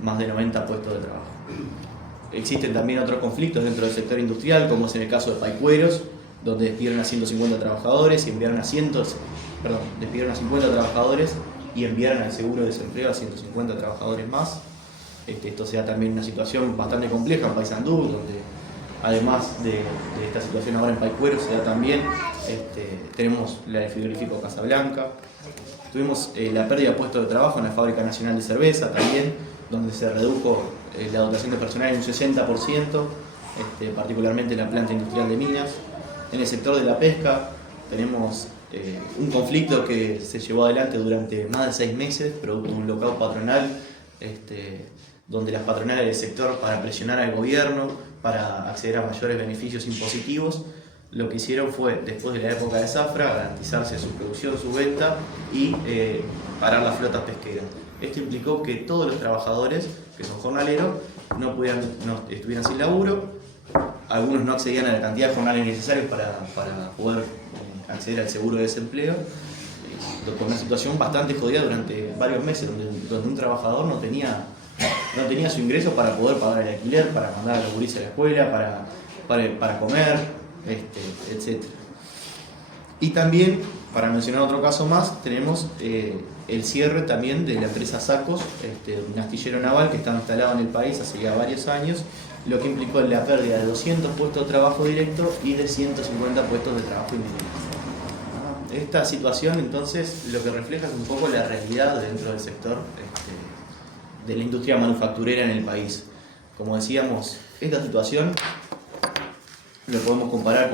más de 90 puestos de trabajo. Existen también otros conflictos dentro del sector industrial, como es en el caso de Paicueros, donde despidieron a 150 trabajadores y despidieron a 50 trabajadores y enviaron al seguro de desempleo a 150 trabajadores más. Esto se da también una situación bastante compleja en Paysandú, donde además de esta situación ahora en Paicueros se da también, tenemos la del frigorífico Casablanca. Tuvimos la pérdida de puestos de trabajo en la Fábrica Nacional de Cerveza también, donde se redujo la dotación de personal en un 60%, particularmente en la planta industrial de Minas. En el sector de la pesca tenemos un conflicto que se llevó adelante durante más de 6 meses, producto de un lockout patronal, donde las patronales del sector, para presionar al gobierno, para acceder a mayores beneficios impositivos, lo que hicieron fue, después de la época de zafra, garantizarse su producción, su venta y parar las flotas pesqueras. Esto implicó que todos los trabajadores, que son jornaleros, no estuvieran sin laburo. Algunos no accedían a la cantidad de jornales necesarios para poder acceder al seguro de desempleo. Con una situación bastante jodida durante varios meses, donde un trabajador no tenía su ingreso para poder pagar el alquiler, para mandar a los gurises a la escuela, para comer, etc. Y también, para mencionar otro caso más, tenemos el cierre también de la empresa Sacos, un astillero naval que estaba instalado en el país hace ya varios años, lo que implicó la pérdida de 200 puestos de trabajo directo y de 150 puestos de trabajo indirecto. Esta situación, entonces, lo que refleja es un poco la realidad dentro del sector de la industria manufacturera en el país. Como decíamos, esta situación lo podemos comparar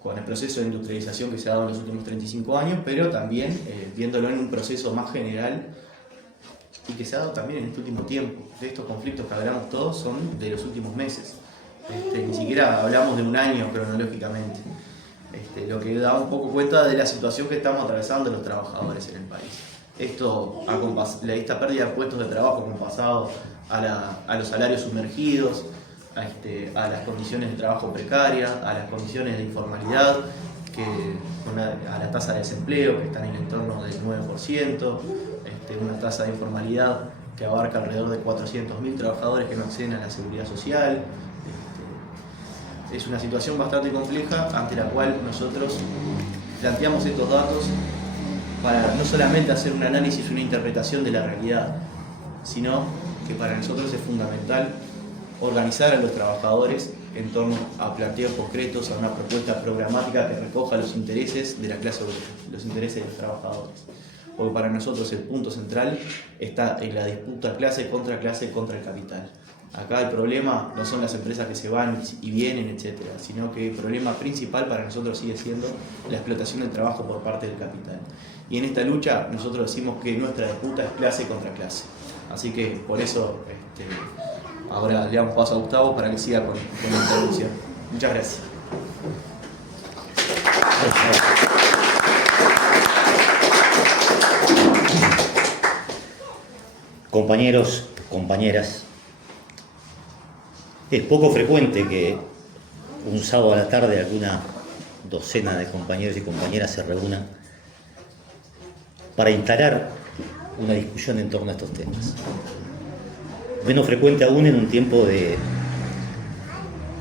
con el proceso de industrialización que se ha dado en los últimos 35 años, pero también viéndolo en un proceso más general y que se ha dado también en este último tiempo. De estos conflictos que hablamos todos son de los últimos meses. Ni siquiera hablamos de un año cronológicamente. Lo que da un poco cuenta de la situación que estamos atravesando los trabajadores en el país. Esta pérdida de puestos de trabajo compasado a los salarios sumergidos, a las condiciones de trabajo precarias, a las condiciones de informalidad, a la tasa de desempleo que está en el entorno del 9%, una tasa de informalidad que abarca alrededor de 400.000 trabajadores que no acceden a la seguridad social. Es una situación bastante compleja ante la cual nosotros planteamos estos datos para no solamente hacer un análisis, una interpretación de la realidad, sino que para nosotros es fundamental organizar a los trabajadores en torno a planteos concretos, a una propuesta programática que recoja los intereses de la clase obrera, los intereses de los trabajadores. Porque para nosotros el punto central está en la disputa clase contra el capital. Acá el problema no son las empresas que se van y vienen, etc., sino que el problema principal para nosotros sigue siendo la explotación del trabajo por parte del capital. Y en esta lucha nosotros decimos que nuestra disputa es clase contra clase. Así que por eso ahora le damos paso a Gustavo para que siga con la intervención. Muchas gracias. Compañeros, compañeras, es poco frecuente que un sábado a la tarde alguna docena de compañeros y compañeras se reúnan para instalar una discusión en torno a estos temas. Menos frecuente aún en un tiempo de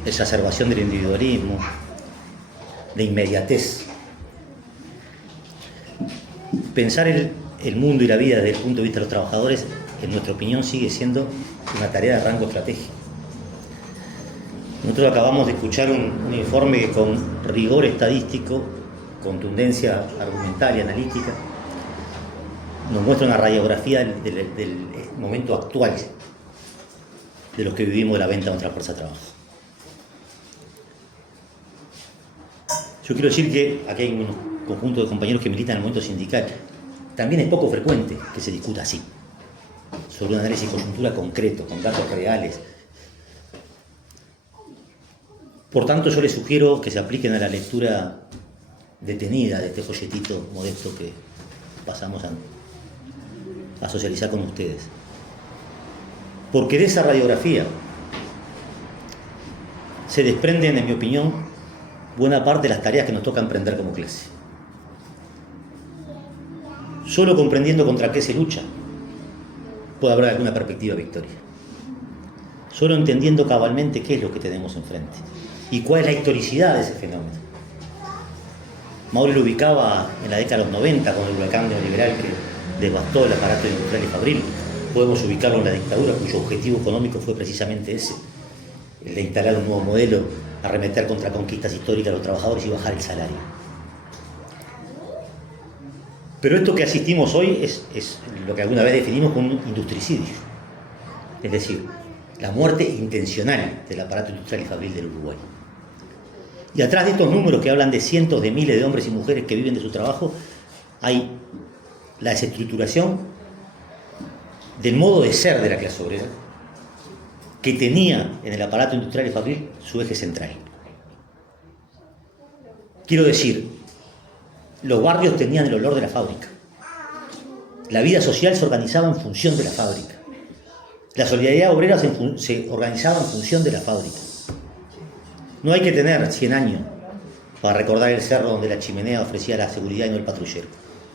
exacerbación del individualismo, de inmediatez. Pensar el mundo y la vida desde el punto de vista de los trabajadores, en nuestra opinión, sigue siendo una tarea de rango estratégico. Nosotros acabamos de escuchar un informe que con rigor estadístico, contundencia argumentaria, analítica, nos muestra una radiografía del momento actual de los que vivimos de la venta de nuestra fuerza de trabajo. Yo quiero decir que aquí hay un conjunto de compañeros que militan en el movimiento sindical. También es poco frecuente que se discuta así, sobre un análisis de coyuntura concreto, con datos reales. Por tanto, yo les sugiero que se apliquen a la lectura detenida de este folletito modesto que pasamos a socializar con ustedes. Porque de esa radiografía se desprenden, en mi opinión, buena parte de las tareas que nos toca emprender como clase. Solo comprendiendo contra qué se lucha puede haber alguna perspectiva de victoria. Solo entendiendo cabalmente qué es lo que tenemos enfrente y cuál es la historicidad de ese fenómeno. Mauri lo ubicaba en la década de los 90 con el huracán neoliberal que devastó el aparato industrial y fabril. Podemos ubicarlo en la dictadura, cuyo objetivo económico fue precisamente ese, el de instalar un nuevo modelo, arremeter contra conquistas históricas de los trabajadores y bajar el salario. Pero esto que asistimos hoy es lo que alguna vez definimos como un industricidio, es decir, la muerte intencional del aparato industrial y fabril del Uruguay. Y atrás de estos números que hablan de cientos de miles de hombres y mujeres que viven de su trabajo, hay la desestructuración del modo de ser de la clase obrera, que tenía en el aparato industrial y fabril su eje central. Quiero decir, los barrios tenían el olor de la fábrica. La vida social se organizaba en función de la fábrica. La solidaridad obrera se organizaba en función de la fábrica. No hay que tener 100 años para recordar el cerro donde la chimenea ofrecía la seguridad y no el patrullero.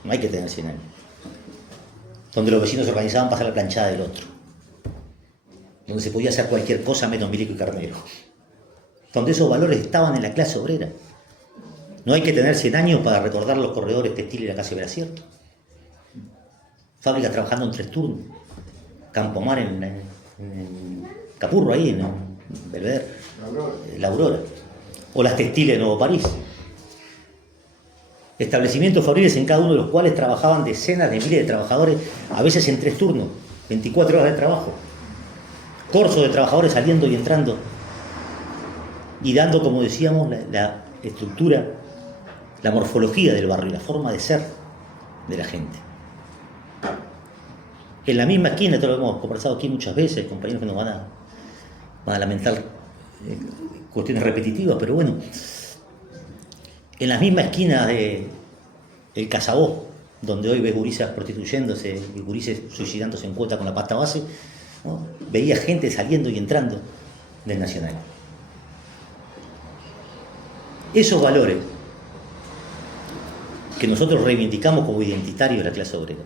No hay que tener 100 años. Donde los vecinos se organizaban para hacer la planchada del otro. Donde se podía hacer cualquier cosa menos milico y carnero. Donde esos valores estaban en la clase obrera. No hay que tener 100 años para recordar los corredores textiles de la casa Bracierto. Fábricas trabajando en 3 turnos. Campomar en Capurro, ahí en Belvedere. La Aurora. O las textiles de Nuevo París. Establecimientos fabriles en cada uno de los cuales trabajaban decenas de miles de trabajadores, a veces en 3 turnos, 24 horas de trabajo. Corsos de trabajadores saliendo y entrando. Y dando, como decíamos, la estructura, la morfología del barrio, la forma de ser de la gente. En la misma esquina, esto lo hemos conversado aquí muchas veces, compañeros que nos van a lamentar cuestiones repetitivas, pero bueno, en la misma esquina de el Casabó, donde hoy ves gurises prostituyéndose y gurises suicidándose en cuota con la pasta base, ¿no? Veía gente saliendo y entrando del Nacional. Esos valores que nosotros reivindicamos como identitarios de la clase obrera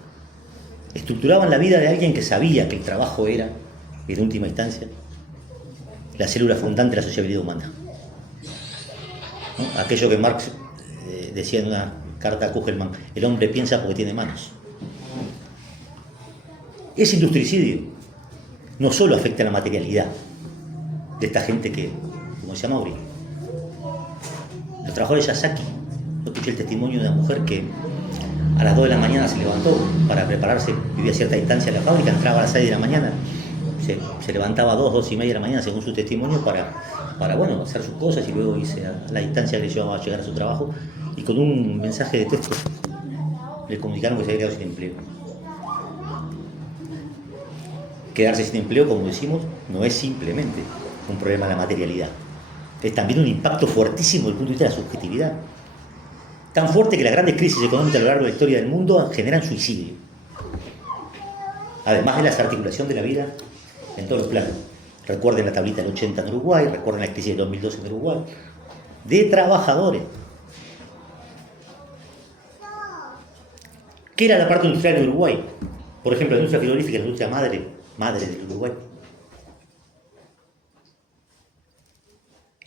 estructuraban la vida de alguien que sabía que el trabajo era, en última instancia, la célula fundante de la sociabilidad humana. ¿No? Aquello que Marx decía en una carta a Kugelman: el hombre piensa porque tiene manos. Ese industricidio no solo afecta a la materialidad de esta gente que, como decía Mauri, los trabajadores de Yasaki. Yo escuché el testimonio de una mujer que a las 2 de la mañana se levantó para prepararse, vivía a cierta distancia de la fábrica, entraba a las 6 de la mañana, se levantaba a 2 y media de la mañana, según su testimonio, para bueno, hacer sus cosas y luego irse a la distancia que le llevaba a llegar a su trabajo, y con un mensaje de texto le comunicaron que se había quedado sin empleo. Quedarse sin empleo, como decimos, no es simplemente un problema de la materialidad, es también un impacto fuertísimo desde el punto de vista de la subjetividad. Tan fuerte que las grandes crisis económicas a lo largo de la historia del mundo generan suicidio. Además de la desarticulación de la vida en todos los planos. Recuerden la tablita del 80 en Uruguay, recuerden la crisis del 2012 en Uruguay. De trabajadores. ¿Qué era la parte industrial de Uruguay? Por ejemplo, la industria frigorífica, la industria madre del Uruguay.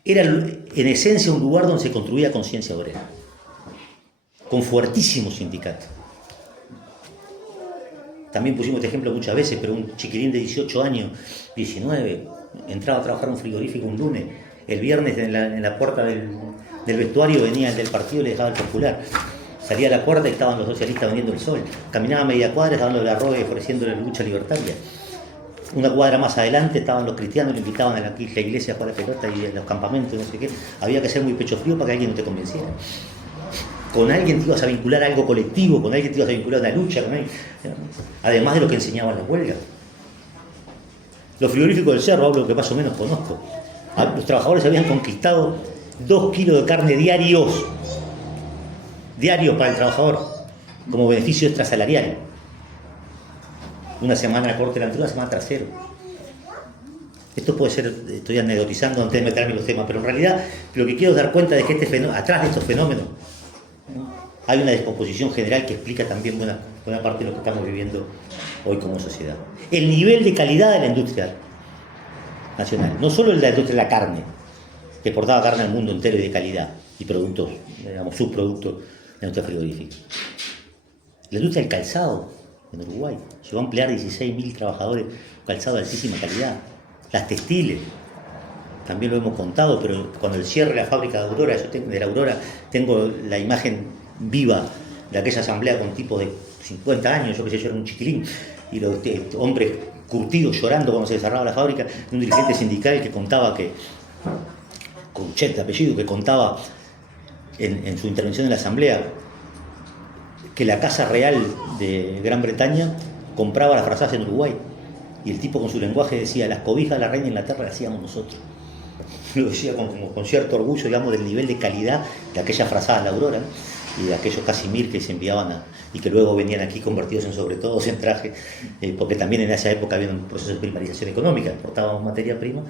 Era en esencia un lugar donde se construía conciencia obrera, con fuertísimos sindicatos. También pusimos este ejemplo muchas veces, pero un chiquilín de 18 años, 19, entraba a trabajar en un frigorífico un lunes, el viernes en la puerta del vestuario venía el del partido y le dejaba el popular. Salía a la puerta y estaban los socialistas vendiendo el sol. Caminaba media cuadra, estaban los de la Roe ofreciéndole la lucha libertaria. Una cuadra más adelante estaban los cristianos, le invitaban a la iglesia a jugar a la pelota y a los campamentos, no sé qué. Había que ser muy pecho frío para que alguien no te convenciera. Con alguien te ibas a vincular a algo colectivo, con alguien te ibas a vincular a una lucha, con alguien, además de lo que enseñaban las huelgas. Los frigoríficos del Cerro, hablo que más o menos conozco. Los trabajadores habían conquistado 2 kilos de carne diarios para el trabajador, como beneficio extrasalarial. Una semana a corte delantero, una semana trasero. Esto puede ser, estoy anecdotizando antes de meterme en los temas, pero en realidad lo que quiero dar cuenta es que atrás de estos fenómenos hay una descomposición general que explica también buena parte de lo que estamos viviendo hoy como sociedad. El nivel de calidad de la industria nacional, no solo la industria de la carne, que exportaba carne al mundo entero y de calidad, y productos, digamos, subproductos de la industria frigorífica. La industria del calzado en Uruguay llegó a emplear 16.000 trabajadores, calzado de altísima calidad. Las textiles, también lo hemos contado, pero cuando el cierre de la fábrica de la Aurora, tengo la imagen viva de aquella asamblea con tipos de 50 años, yo era un chiquilín, y los hombres curtidos llorando cuando se cerraba la fábrica, un dirigente sindical que contaba que, Couchet de apellido, que contaba en su intervención en la asamblea que la Casa Real de Gran Bretaña compraba las frazadas en Uruguay, y el tipo con su lenguaje decía: las cobijas de la reina de Inglaterra las hacíamos nosotros. lo decía con cierto orgullo, digamos, del nivel de calidad de aquellas frazadas La Aurora, ¿no? Y de aquellos casimir que se enviaban y que luego venían aquí convertidos en sobre todo en traje, porque también en esa época había un proceso de primarización económica, importábamos materia prima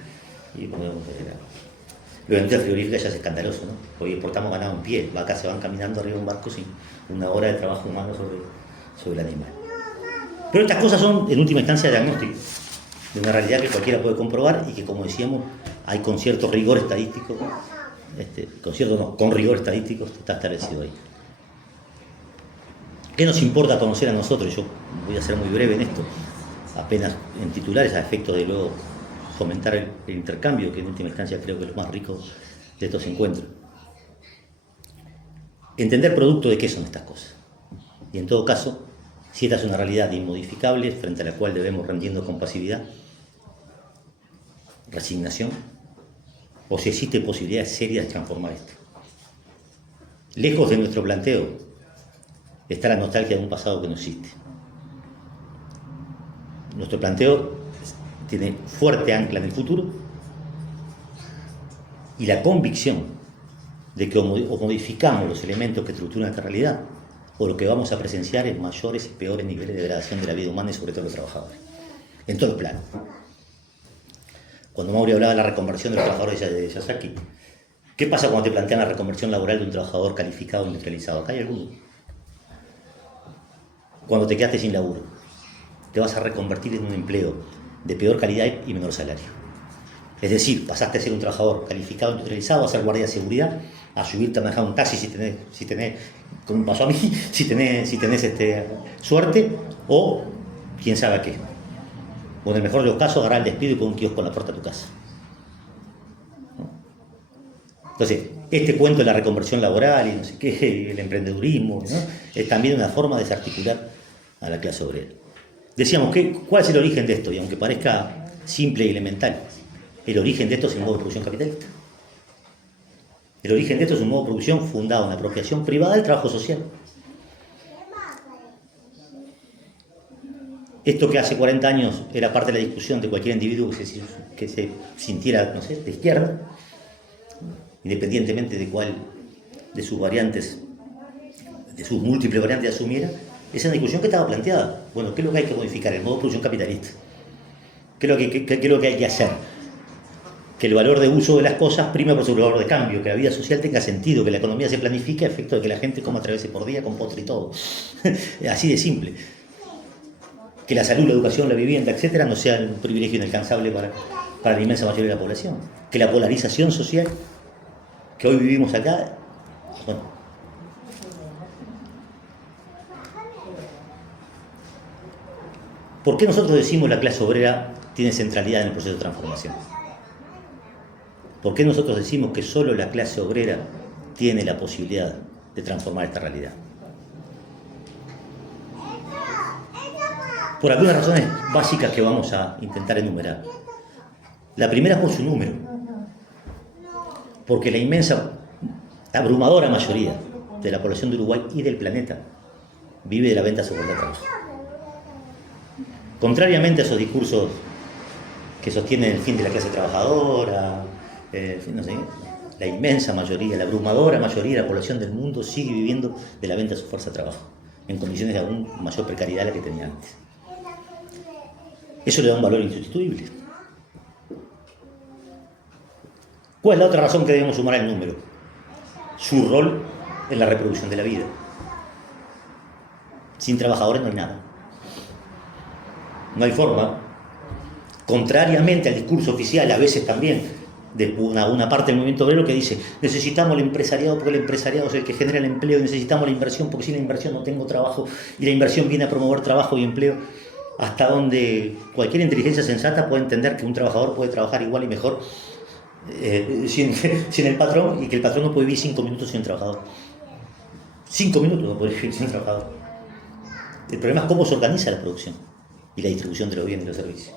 y bueno, lo de la industria frigorífica ya es escandaloso, ¿no? Hoy exportamos ganado en pie, vacas se van caminando arriba de un barco sin una hora de trabajo humano sobre el animal. Pero estas cosas son en última instancia diagnóstico de una realidad que cualquiera puede comprobar y que, como decíamos, hay con cierto rigor estadístico, con rigor estadístico está establecido ahí. ¿Qué nos importa conocer a nosotros? Yo voy a ser muy breve en esto, apenas en titulares, a efectos de luego fomentar el intercambio, que en última instancia creo que es lo más rico de estos encuentros. Entender producto de qué son estas cosas. Y en todo caso, si esta es una realidad inmodificable frente a la cual debemos rendiendo con pasividad, resignación, o si existe posibilidades serias de transformar esto. Lejos de nuestro planteo está la nostalgia de un pasado que no existe. Nuestro planteo tiene fuerte ancla en el futuro y la convicción de que o modificamos los elementos que estructuran esta realidad o lo que vamos a presenciar es mayores y peores niveles de degradación de la vida humana y sobre todo de los trabajadores, en todos los planos. Cuando Mauri hablaba de la reconversión de los trabajadores de Yasaki, ¿qué pasa cuando te plantean la reconversión laboral de un trabajador calificado e industrializado? Acá hay alguno. Cuando te quedaste sin laburo, te vas a reconvertir en un empleo de peor calidad y menor salario. Es decir, pasaste a ser un trabajador calificado, industrializado, a ser guardia de seguridad, a subirte a manejar un taxi si tenés, como pasó a mí, si tenés suerte, o quién sabe qué. O en el mejor de los casos, agarrar el despido y poner un kiosco en la puerta de tu casa. Entonces, este cuento de la reconversión laboral y no sé qué, el emprendedurismo, ¿no? Es también una forma de desarticular a la clase obrera. Decíamos, ¿cuál es el origen de esto? Y aunque parezca simple y elemental, el origen de esto es el modo de producción capitalista. El origen de esto es un modo de producción fundado en la apropiación privada del trabajo social. Esto que hace 40 años era parte de la discusión de cualquier individuo que se sintiera, no sé, de izquierda, independientemente de sus variantes, de sus múltiples variantes asumiera, esa es una discusión que estaba planteada. Bueno, ¿qué es lo que hay que modificar? El modo de producción capitalista. ¿Qué es lo que hay que hacer? Que el valor de uso de las cosas prime por sobre el valor de cambio, que la vida social tenga sentido, que la economía se planifique a efecto de que la gente coma 3 veces por día con postre y todo. Así de simple. Que la salud, la educación, la vivienda, etcétera, no sea un privilegio inalcanzable para la inmensa mayoría de la población. Que la polarización social que hoy vivimos acá, bueno, ¿por qué nosotros decimos la clase obrera tiene centralidad en el proceso de transformación? ¿Por qué nosotros decimos que solo la clase obrera tiene la posibilidad de transformar esta realidad? Por algunas razones básicas que vamos a intentar enumerar. La primera es por su número. Porque la abrumadora mayoría de la población de Uruguay y del planeta vive de la venta sobre el trabajo. Contrariamente a esos discursos que sostienen el fin de la clase trabajadora, no sé, la inmensa mayoría, la abrumadora mayoría de la población del mundo sigue viviendo de la venta de su fuerza de trabajo, en condiciones de aún mayor precariedad de la que tenía antes. Eso le da un valor insustituible. ¿Cuál es la otra razón que debemos sumar al número? Su rol en la reproducción de la vida. Sin trabajadores no hay nada. No hay forma. Contrariamente al discurso oficial, a veces también, de una parte del movimiento obrero que dice necesitamos el empresariado porque el empresariado es el que genera el empleo, necesitamos la inversión porque sin la inversión no tengo trabajo y la inversión viene a promover trabajo y empleo, hasta donde cualquier inteligencia sensata puede entender que un trabajador puede trabajar igual y mejor sin el patrón y que el patrón no puede vivir 5 minutos sin un trabajador. 5 minutos no puede vivir sin un trabajador. El problema es cómo se organiza la producción y la distribución de los bienes y los servicios.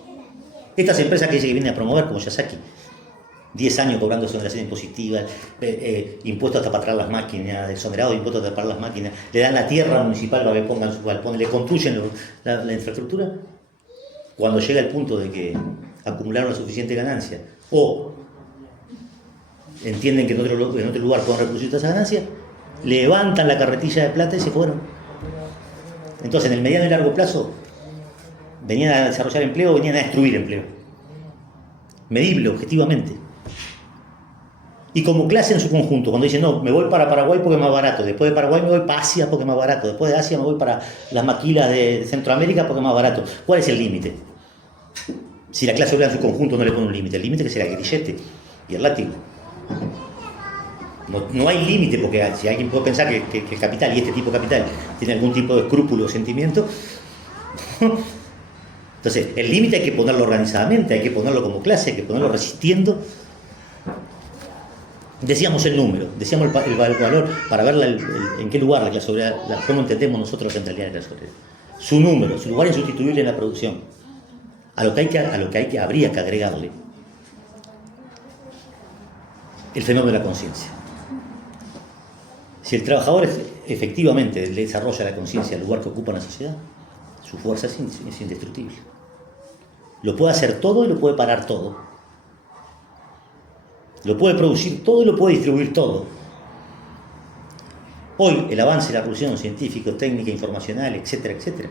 Estas empresas que vienen a promover, como Yasaki, 10 años cobrando exoneración impositiva, impuestos hasta para atrás las máquinas, exonerados de impuestos hasta para las máquinas, le dan la tierra municipal para que pongan sus galpones, le construyen la infraestructura. Cuando llega el punto de que acumularon la suficiente ganancia o entienden que en otro lugar pueden reproducir toda esa ganancia, levantan la carretilla de plata y se fueron. Entonces, en el mediano y largo plazo, venían a desarrollar empleo, venían a destruir empleo. Medible, objetivamente. Y como clase en su conjunto, cuando dicen, no, me voy para Paraguay porque es más barato, después de Paraguay me voy para Asia porque es más barato, después de Asia me voy para las maquilas de Centroamérica porque es más barato. ¿Cuál es el límite? Si la clase obrera en su conjunto no le pone un límite, el límite que será el grillete y el látigo. No hay límite, porque si alguien puede pensar que el capital y este tipo de capital tiene algún tipo de escrúpulo o sentimiento, entonces el límite hay que ponerlo organizadamente, hay que ponerlo como clase, hay que ponerlo resistiendo. Decíamos el número, decíamos el valor para ver en qué lugar la clase obrera, cómo entendemos nosotros la centralidad de la clase obrera. Su número, su lugar insustituible en la producción. A lo que habría que agregarle el fenómeno de la conciencia. Si el trabajador efectivamente desarrolla la conciencia del lugar que ocupa en la sociedad, su fuerza es indestructible. Lo puede hacer todo y lo puede parar todo. Lo puede producir todo y lo puede distribuir todo. Hoy el avance de la producción científica, técnica, informacional, etcétera, etcétera,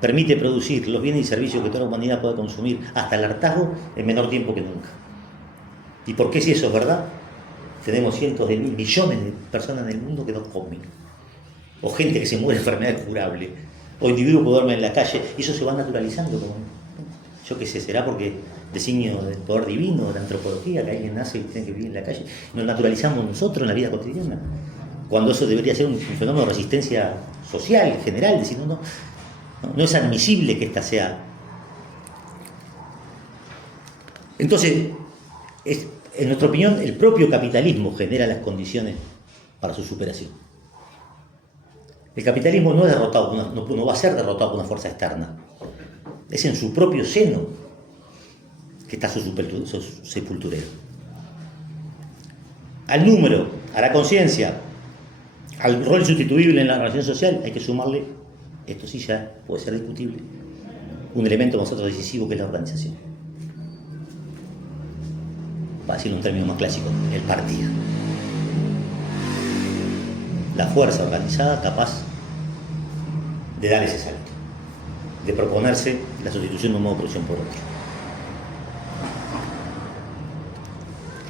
permite producir los bienes y servicios que toda la humanidad puede consumir hasta el hartazgo en menor tiempo que nunca. ¿Y por qué, si eso es verdad? Tenemos cientos de millones de personas en el mundo que no comen, o gente que se muere de enfermedad incurable, o individuos que duermen en la calle, y eso se va naturalizando. Yo qué sé, será porque designio del poder divino, de la antropología, que alguien nace y tiene que vivir en la calle. Nos naturalizamos nosotros en la vida cotidiana, cuando eso debería ser un fenómeno de resistencia social, general, decir, no es admisible que esta sea. Entonces, en nuestra opinión, el propio capitalismo genera las condiciones para su superación. El capitalismo no es derrotado, no va a ser derrotado por una fuerza externa. Es en su propio seno que está su sepulturero. Al número, a la conciencia, al rol insustituible en la relación social, hay que sumarle, esto sí ya puede ser discutible, un elemento para nosotros decisivo que es la organización. Va a decir un término más clásico, el partido. La fuerza organizada capaz de dar ese salto, de proponerse la sustitución de un modo de producción por otro.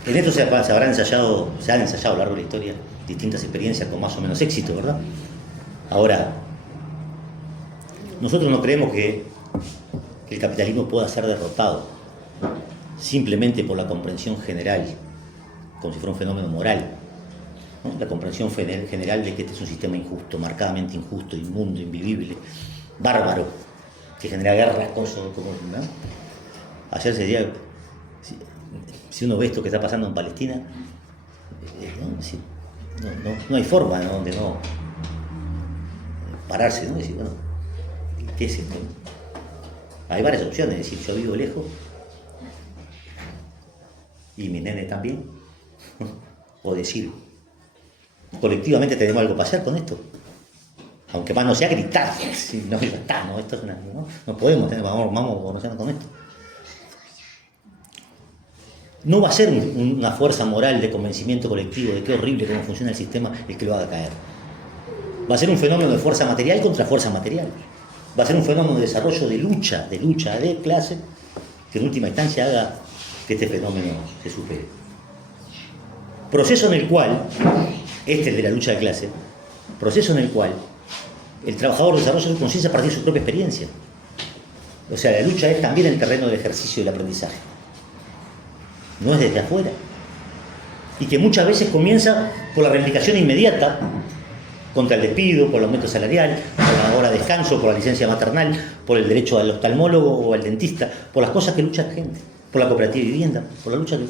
En esto se han ensayado a lo largo de la historia distintas experiencias con más o menos éxito, ¿verdad? Ahora, nosotros no creemos que el capitalismo pueda ser derrotado simplemente por la comprensión general, como si fuera un fenómeno moral, ¿no? La comprensión general de que este es un sistema injusto, marcadamente injusto, inmundo, invivible, bárbaro, que genera guerras, cosas como, ¿no? Ayer se decía, si uno ve esto que está pasando en Palestina, no hay forma, ¿no?, de no pararse, ¿no? Decir, bueno, ¿qué es esto? Hay varias opciones, es decir, yo vivo lejos y mi nene también, o decir, colectivamente tenemos algo para hacer con esto, aunque más no sea gritar, si no libertad, no, esto es no podemos tener, vamos a conocernos con esto. No va a ser una fuerza moral de convencimiento colectivo de qué horrible cómo funciona el sistema el que lo haga caer. Va a ser un fenómeno de fuerza material contra fuerza material. Va a ser un fenómeno de desarrollo de lucha de clase, que en última instancia haga que este fenómeno se supere. Proceso en el cual, este es el de la lucha de clase, proceso en el cual el trabajador desarrolla su conciencia a partir de su propia experiencia. O sea, la lucha es también el terreno del ejercicio del aprendizaje. No es desde afuera. Y que muchas veces comienza por la reivindicación inmediata contra el despido, por el aumento salarial, por la hora de descanso, por la licencia maternal, por el derecho al oftalmólogo o al dentista, por las cosas que lucha la gente, por la cooperativa de vivienda, por la lucha de...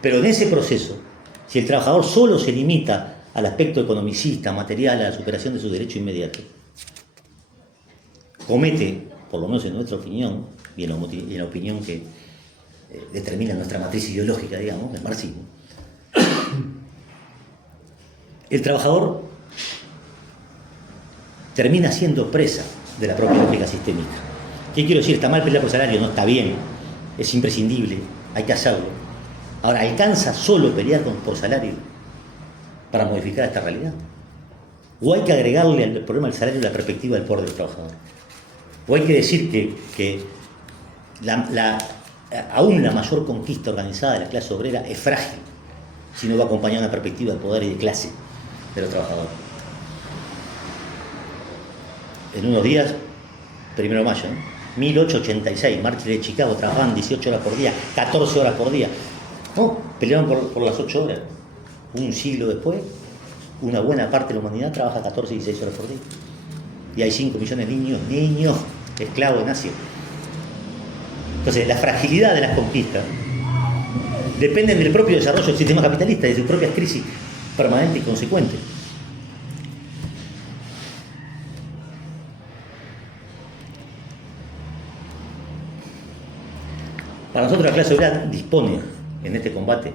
Pero en ese proceso, si el trabajador solo se limita al aspecto economicista, material, a la superación de su derecho inmediato, comete, por lo menos en nuestra opinión, y en la opinión que determina nuestra matriz ideológica, digamos, el marxismo, el trabajador termina siendo presa de la propia lógica sistémica. ¿Qué quiero decir? ¿Está mal pelear por salario? No, está bien, es imprescindible, hay que hacerlo. Ahora, ¿alcanza solo pelear por salario para modificar esta realidad? ¿O hay que agregarle al problema del salario la perspectiva del poder del trabajador? ¿O hay que decir que aún la mayor conquista organizada de la clase obrera es frágil si no va acompañada de una perspectiva de poder y de clase de los trabajadores? En unos días, 1 de mayo, 1886, mártires de Chicago trabajaban 18 horas por día, 14 horas por día. No, peleaban por las 8 horas. Un siglo después, una buena parte de la humanidad trabaja 14 y 16 horas por día. Y hay 5 millones de niños esclavos en Asia. Entonces, la fragilidad de las conquistas dependen del propio desarrollo del sistema capitalista y de sus propias crisis permanentes y consecuentes. Para nosotros la clase obrera dispone en este combate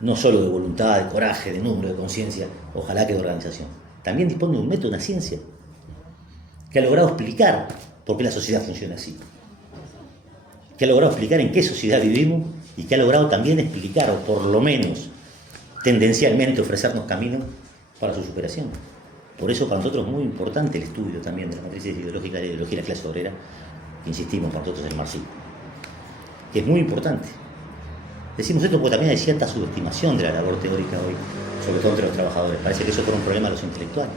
no solo de voluntad, de coraje, de número, de conciencia, ojalá que de organización. También dispone de un método, una ciencia, que ha logrado explicar por qué la sociedad funciona así. Que ha logrado explicar en qué sociedad vivimos y que ha logrado también explicar, o por lo menos tendencialmente ofrecernos caminos para su superación. Por eso para nosotros es muy importante el estudio también de la matriz ideológica de la ideología de la clase obrera, que insistimos para nosotros el marxismo, que es muy importante. Decimos esto porque también hay cierta subestimación de la labor teórica hoy, sobre todo entre los trabajadores. Parece que eso fue un problema de los intelectuales,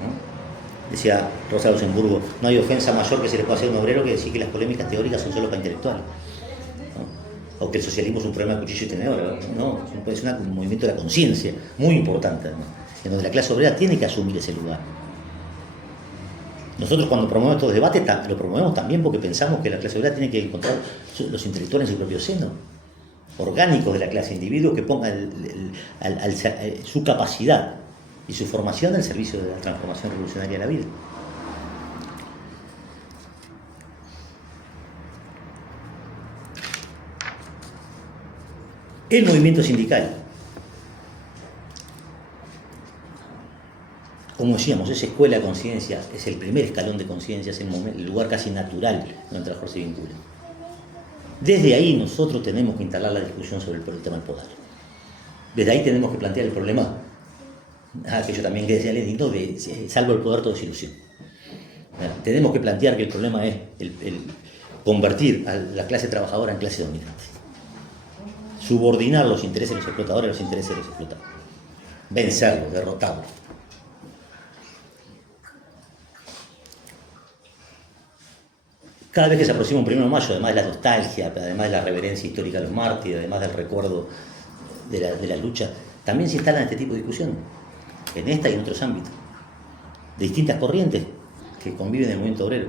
¿no? Decía Rosa Luxemburgo, no hay ofensa mayor que se le pueda hacer a un obrero que decir que las polémicas teóricas son solo para intelectuales, ¿no? O que el socialismo es un problema de cuchillo y tenedor, ¿no? Es un movimiento de la conciencia muy importante, ¿no? En donde la clase obrera tiene que asumir ese lugar. Nosotros cuando promovemos estos debates lo promovemos también porque pensamos que la clase obrera tiene que encontrar los intelectuales en su propio seno, orgánicos de la clase, individuos que pongan su capacidad y su formación al servicio de la transformación revolucionaria de la vida. El movimiento sindical, como decíamos, es escuela de conciencia, es el primer escalón de conciencia, es el lugar casi natural donde el trabajador se vincula. Desde ahí nosotros tenemos que instalar la discusión sobre el tema del poder. Desde ahí tenemos que plantear el problema, aquello también que decía Lenin, ¿no? De salvo el poder todo es ilusión. Tenemos que plantear que el problema es el convertir a la clase trabajadora en clase dominante. Subordinar los intereses de los explotadores a los intereses de los explotados. Vencerlos, derrotarlos. Cada vez que se aproxima un 1 de mayo, además de la nostalgia, además de la reverencia histórica a los mártires, además del recuerdo de la lucha, también se instalan este tipo de discusiones, en esta y en otros ámbitos, de distintas corrientes que conviven en el movimiento obrero.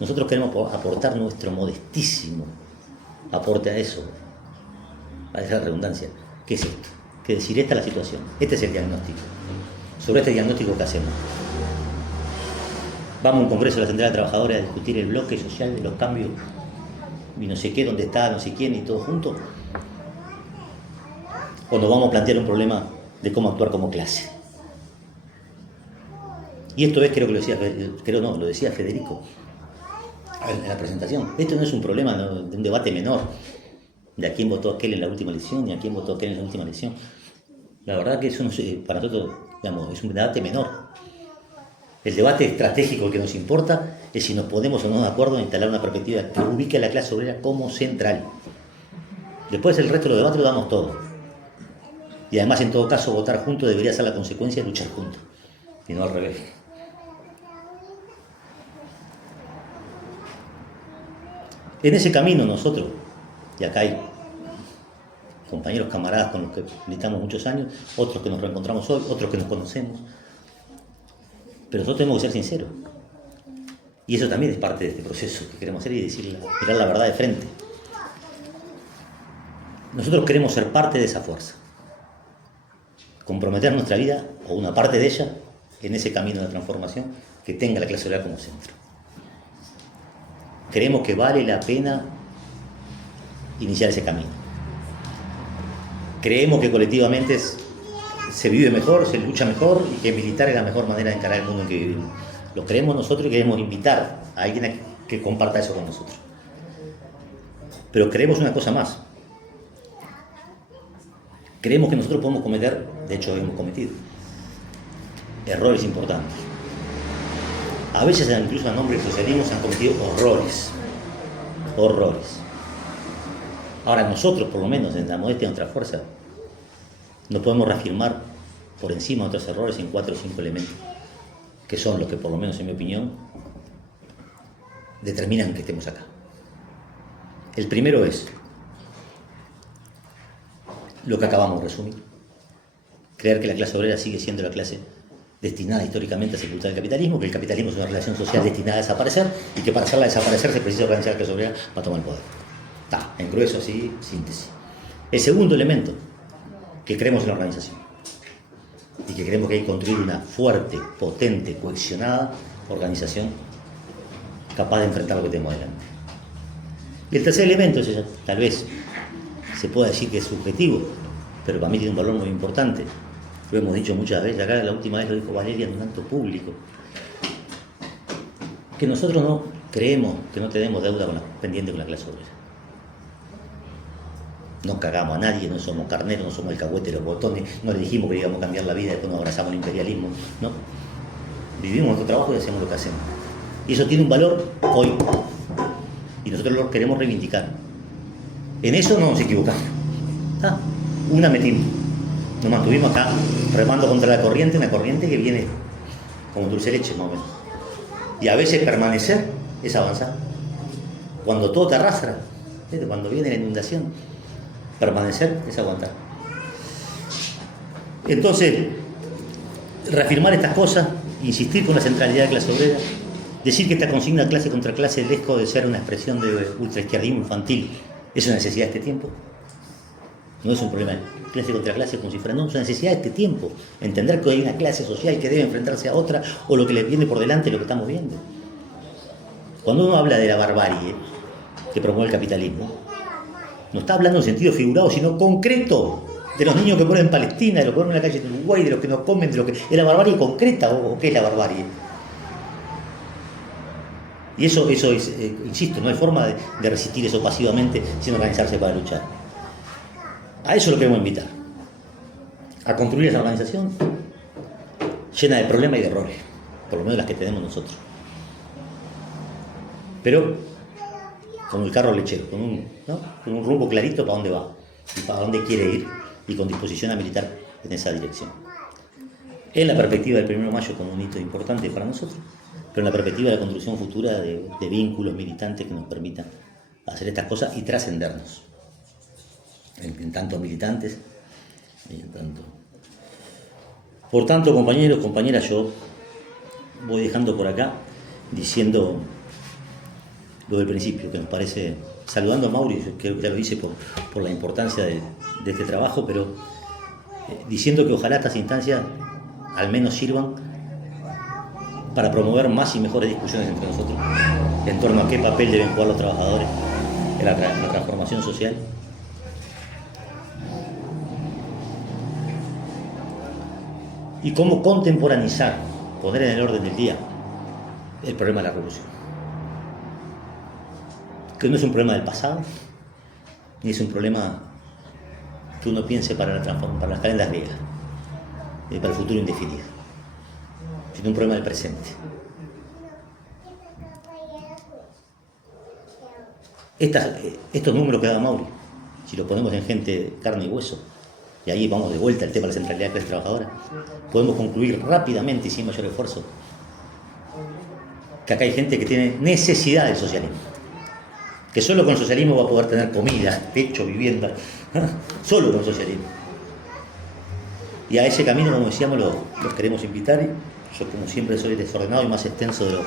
Nosotros queremos aportar nuestro modestísimo aporte a eso, a esa redundancia. ¿Qué es esto? Que decir, esta es la situación, este es el diagnóstico. Sobre este diagnóstico, ¿qué hacemos? Vamos a un congreso de la Central de Trabajadores a discutir el bloque social de los cambios y no sé qué, dónde está, no sé quién y todo junto. O nos vamos a plantear un problema de cómo actuar como clase. Y esto es, lo decía Federico en la presentación. Esto no es un problema de un debate menor, de a quién votó aquel en la última elección y a quién votó aquel en la última elección. La verdad que eso no es, para nosotros, digamos, es un debate menor. El debate estratégico que nos importa es si nos podemos o no de acuerdo en instalar una perspectiva que ubique a la clase obrera como central. Después el resto de los debates lo damos todo. Y además, en todo caso, votar juntos debería ser la consecuencia de luchar juntos, y no al revés. En ese camino nosotros, y acá hay compañeros, camaradas con los que militamos muchos años, otros que nos reencontramos hoy, otros que nos conocemos, pero nosotros tenemos que ser sinceros. Y eso también es parte de este proceso que queremos hacer y mirar la verdad de frente. Nosotros queremos ser parte de esa fuerza. Comprometer nuestra vida, o una parte de ella, en ese camino de transformación que tenga la clase obrera como centro. Creemos que vale la pena iniciar ese camino. Creemos que colectivamente se vive mejor, se lucha mejor y que militar es la mejor manera de encarar el mundo en que vivimos. Lo creemos nosotros y queremos invitar a alguien a que comparta eso con nosotros. Pero creemos una cosa más. creemos que nosotros podemos cometer, de hecho hemos cometido, errores importantes. A veces incluso a nombre del socialismo se han cometido horrores. Ahora nosotros, por lo menos en la modestia de nuestra fuerza, nos podemos reafirmar por encima de otros errores en 4 o 5 elementos, que son los que, por lo menos en mi opinión, determinan que estemos acá. El primero es lo que acabamos de resumir: creer que la clase obrera sigue siendo la clase destinada históricamente a sepultar el capitalismo, que el capitalismo es una relación social destinada a desaparecer y que para hacerla desaparecer se precisa organizar la clase obrera para tomar el poder. Está, en grueso así, síntesis. El segundo elemento, que creemos en la organización y que creemos que hay que construir una fuerte, potente, cohesionada organización capaz de enfrentar lo que tenemos delante. Y el tercer elemento, tal vez se pueda decir que es subjetivo, pero para mí tiene un valor muy importante. Lo hemos dicho muchas veces, acá la última vez lo dijo Valeria en un acto público, que nosotros no creemos que no tenemos deuda pendiente con la clase obrera. No cagamos a nadie, no somos carneros, no somos el cagüete de los botones, no le dijimos que íbamos a cambiar la vida, después nos abrazamos el imperialismo, ¿no? Vivimos nuestro trabajo y hacemos lo que hacemos. Y eso tiene un valor hoy, y nosotros lo queremos reivindicar. En eso no nos equivocamos. Una metimos. Nos mantuvimos acá remando contra la corriente, una corriente que viene como dulce leche, más o menos. Y a veces permanecer es avanzar. Cuando todo te arrastra, ¿sí? Cuando viene la inundación, permanecer es aguantar. Entonces, reafirmar estas cosas, insistir con la centralidad de clase obrera, decir que esta consigna clase contra clase, lejos de ser una expresión de ultraizquierdismo infantil, es una necesidad de este tiempo. No es un problema de clase contra clase como si fuera, no, es una necesidad de este tiempo. Entender que hay una clase social que debe enfrentarse a otra, o lo que le viene por delante es lo que estamos viendo. Cuando uno habla de la barbarie que promueve el capitalismo, no está hablando en sentido figurado, sino concreto, de los niños que mueren en Palestina, de los que mueren en la calle de Uruguay, de los que no comen, de lo que es la barbarie concreta, o qué es la barbarie. Y eso es, insisto, no hay forma de resistir eso pasivamente sin organizarse para luchar. A eso lo queremos invitar, a construir esa organización llena de problemas y de errores, por lo menos las que tenemos nosotros, pero con el carro lechero, con un rumbo clarito para dónde va y para dónde quiere ir, y con disposición a militar en esa dirección. En la perspectiva del 1 de mayo como un hito importante para nosotros, pero en la perspectiva de la construcción futura de vínculos militantes que nos permitan hacer estas cosas y trascendernos. En tanto militantes y en tanto. Por tanto, compañeros, compañeras, yo voy dejando por acá diciendo lo del principio, que nos parece, saludando a Mauri, creo que ya lo hice por la importancia de este trabajo, pero diciendo que ojalá estas instancias al menos sirvan para promover más y mejores discusiones entre nosotros en torno a qué papel deben jugar los trabajadores en la transformación social. Y cómo contemporaneizar, poner en el orden del día el problema de la revolución. Que no es un problema del pasado, ni es un problema que uno piense para las calendas griegas, ni para el futuro indefinido, sino un problema del presente. Estos números que da Mauri, si los ponemos en gente carne y hueso, y ahí vamos de vuelta al tema de la centralidad de la clase trabajadora, podemos concluir rápidamente y sin mayor esfuerzo que acá hay gente que tiene necesidad del socialismo, que solo con el socialismo va a poder tener comida, techo, vivienda, solo con el socialismo. Y a ese camino, como decíamos, los queremos invitar. Yo, como siempre, soy desordenado y más extenso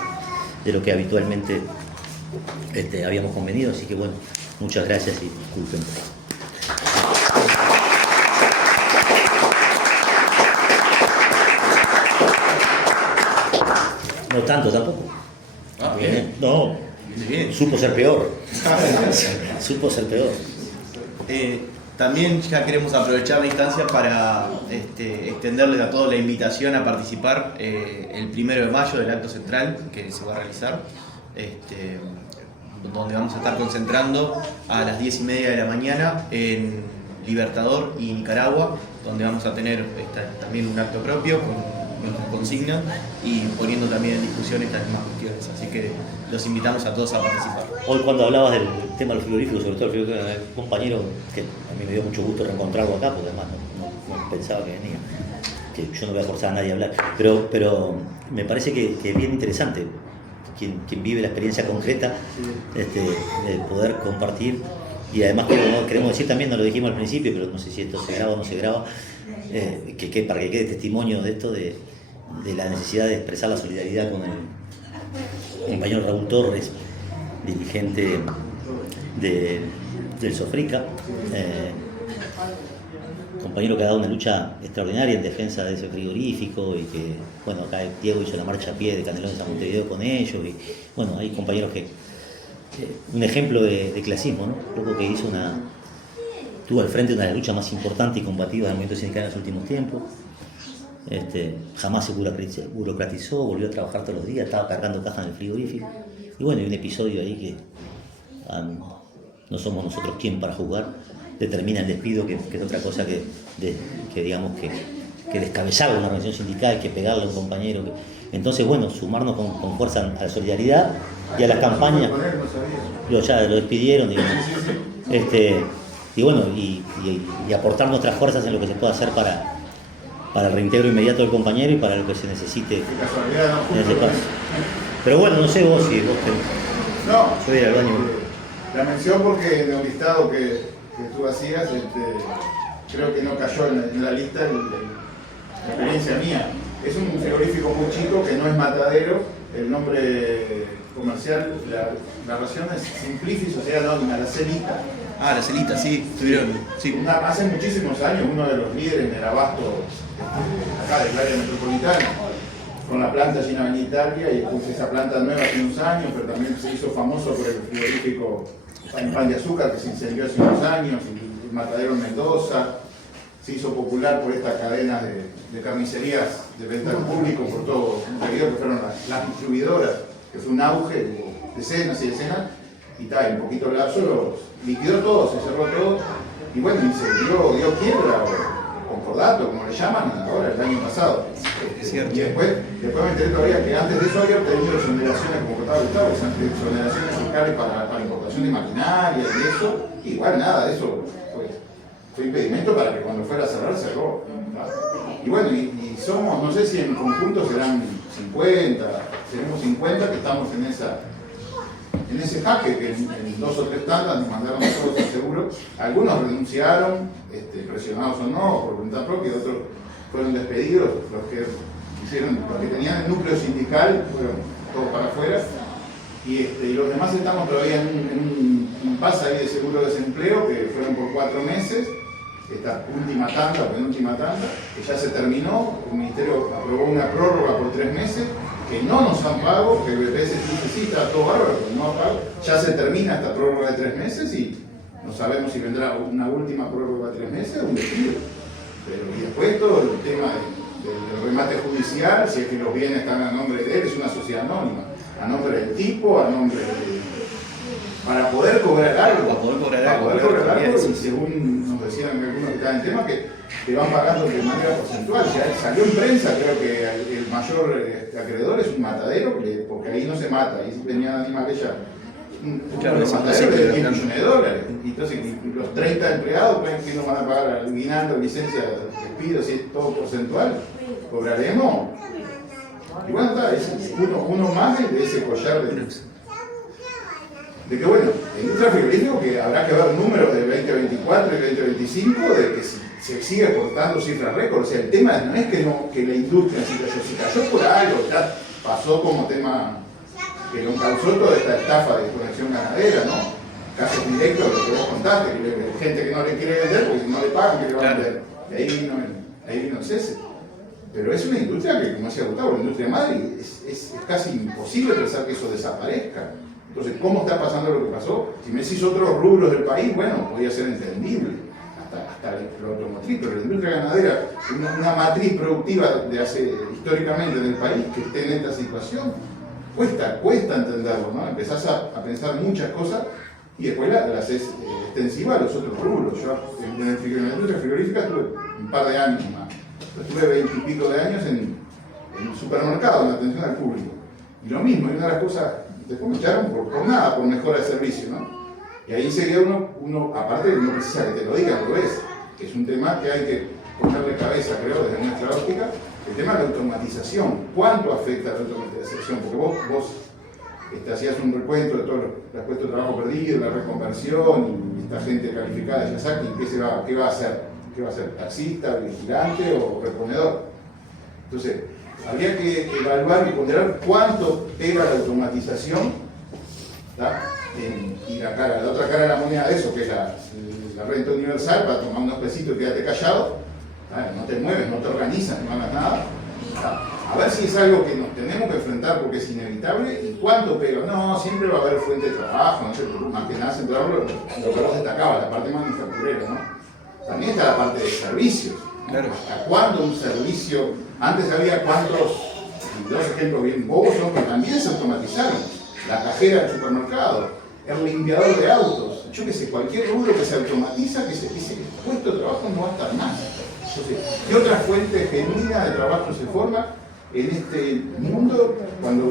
de lo que habitualmente habíamos convenido, así que bueno, muchas gracias y disculpen. No tanto tampoco. Bien. No, Bien. supo ser peor. Supo ser peor. También ya queremos aprovechar la instancia para extenderles a todos la invitación a participar el 1 de mayo del acto central que se va a realizar, donde vamos a estar concentrando a las 10:30 de la mañana en Libertador y Nicaragua, donde vamos a tener también un acto propio con nuestras consignas y poniendo también en discusión estas mismas cuestiones. Así que los invitamos a todos a participar. Hoy cuando hablabas del tema de los frigoríficos, sobre todo el frigorífico de un compañero que a mí me dio mucho gusto reencontrarlo acá, porque además no pensaba que venía, que yo no voy a forzar a nadie a hablar, pero me parece que es bien interesante quien vive la experiencia concreta, de poder compartir. Y además queremos decir también, no lo dijimos al principio, pero no sé si esto se graba o no se graba, que para que quede testimonio de esto, de la necesidad de expresar la solidaridad con el compañero Raúl Torres, dirigente del Sofrica, compañero que ha dado una lucha extraordinaria en defensa de ese frigorífico, y que, bueno, acá Diego hizo la marcha a pie de Canelones a Montevideo con ellos, y bueno, hay compañeros que, un ejemplo de clasismo, ¿no? Loco que tuvo al frente una de las luchas más importantes y combativas del movimiento sindical en los últimos tiempos. Jamás se burocratizó, volvió a trabajar todos los días, estaba cargando cajas en el frigorífico. Y bueno, hay un episodio ahí que no somos nosotros quien para juzgar, determina el despido, que es otra cosa que digamos que descabezar una organización sindical, que pegarle a un compañero. Entonces, bueno, sumarnos con fuerza a la solidaridad y a las campañas. Ya lo despidieron, digamos. Y bueno, y aportar nuestras fuerzas en lo que se pueda hacer para el reintegro inmediato del compañero y para lo que se necesite en ese caso. Pero bueno, no sé vos si vos No, soy al baño. la mención porque en el listado que tú hacías, creo que no cayó en la lista la experiencia mía. Es un frigorífico muy chico que no es Matadero, el nombre comercial, la razón es Simplicis, o sea, anónima, la Celita. Ah, la Celita, sí, estuvieron. Sí. Hace muchísimos años, uno de los líderes en el abasto acá del área metropolitana, con la planta allí en Avenida Italia, y después esa planta nueva hace unos años, pero también se hizo famoso por el frigorífico Pan de Azúcar, que se incendió hace unos años, y el Matadero en Mendoza. Se hizo popular por estas cadenas de carnicerías de venta al público, por todo un periodo que fueron las distribuidoras, que fue un auge, hubo decenas y decenas, y en poquito lapso los liquidó todo, se cerró todo, y bueno, y se dio quiebra, o concordato, como le llaman ahora, el año pasado. Y después me enteré todavía que antes de eso había obtenido exoneraciones, como contaba Gustavo, exoneraciones fiscales para importación de maquinaria y eso, y igual nada, eso fue impedimento para que cuando fuera a cerrar, cerró. Y bueno, y somos, no sé si en conjunto serán 50, seremos 50 que estamos en ese jaque, que en 2 o 3 tandas nos mandaron a todos al seguro. Algunos renunciaron, presionados o no, por voluntad propia, otros fueron despedidos, los que tenían el núcleo sindical fueron todos para afuera. Y los demás estamos todavía en un impasse ahí de seguro de desempleo, que fueron por 4 meses. Esta última tanda, penúltima tanda, que ya se terminó, el Ministerio aprobó una prórroga por 3 meses, que no nos han pago, que el BPS dice sí, está todo bárbaro, pero no ha pago. Ya se termina esta prórroga de 3 meses y no sabemos si vendrá una última prórroga de 3 meses o un despido. Y después todo el tema del remate judicial, si es que los bienes están a nombre de él, es una sociedad anónima, a nombre del tipo, a nombre de... Para poder cobrar algo. Para poder cobrar algo, y según nos decían algunos que estaban en tema, que van pagando de manera porcentual. Ya salió en prensa, creo que el mayor acreedor es un matadero, porque ahí no se mata, ahí venía Dani Maquella, claro, los mataderos de 10 millones de dólares. Entonces, los 30 empleados, que nos van a pagar aguinaldo, licencia, despido, si es todo porcentual, cobraremos. Y bueno, es uno más de ese collar de que bueno, en industria frigorífica que habrá que ver números de 2024 y 2025 de que se sigue exportando cifras récord. O sea, el tema no es que la industria si cayó por algo, ya pasó como tema que nos causó toda esta estafa de conexión ganadera, ¿no? Casos directos, lo que vos contaste, que gente que no le quiere vender porque si no le pagan, que le van a vender. Y ahí vino el cese. Pero es una industria que, como decía Gustavo, la industria madre, es casi imposible pensar que eso desaparezca. Entonces, ¿cómo está pasando lo que pasó? Si me decís otros rubros del país, bueno, podría ser entendible, hasta el automotriz, pero la industria ganadera, una matriz productiva de hace históricamente en el país que esté en esta situación, cuesta entenderlo, ¿no? Empezás a pensar muchas cosas y después la haces extensiva a los otros rubros. Yo en la industria frigorífica estuve un par de años más. Estuve 20 y pico de años en el supermercado, en atención al público. Y lo mismo, y una de las cosas, después me echaron por nada, por mejora de servicio, ¿no? Y ahí sería uno, aparte no precisa que te lo digan, lo ves, que es un tema que hay que ponerle cabeza, creo, desde nuestra óptica, el tema de la automatización. ¿Cuánto afecta la automatización? Porque vos hacías un recuento de todos los puestos de trabajo perdidos, la reconversión, y esta gente calificada ya sabe qué va a hacer. ¿Qué va a ser? ¿Taxista, vigilante o reponedor? Entonces, habría que evaluar y ponderar cuánto pega la automatización, y la otra cara de la moneda de eso, que es la renta universal, para tomar unos pesitos y quedarte callado, no te mueves, no te organizas, no hagas nada. A ver si es algo que nos tenemos que enfrentar porque es inevitable y cuánto pega. No, siempre va a haber fuente de trabajo, no sé, más que nada centrarlo lo que vos destacabas, la parte manufacturera, ¿no? También está la parte de servicios. Claro. ¿Hasta cuándo un servicio? Antes había dos ejemplos bien bobos, ¿no? Pero también se automatizaron. La cajera del supermercado, el limpiador de autos, yo qué sé, cualquier rubro que se automatiza, que ese puesto de trabajo no va a estar más. Entonces, ¿qué otra fuente genuina de trabajo se forma en este mundo? Cuando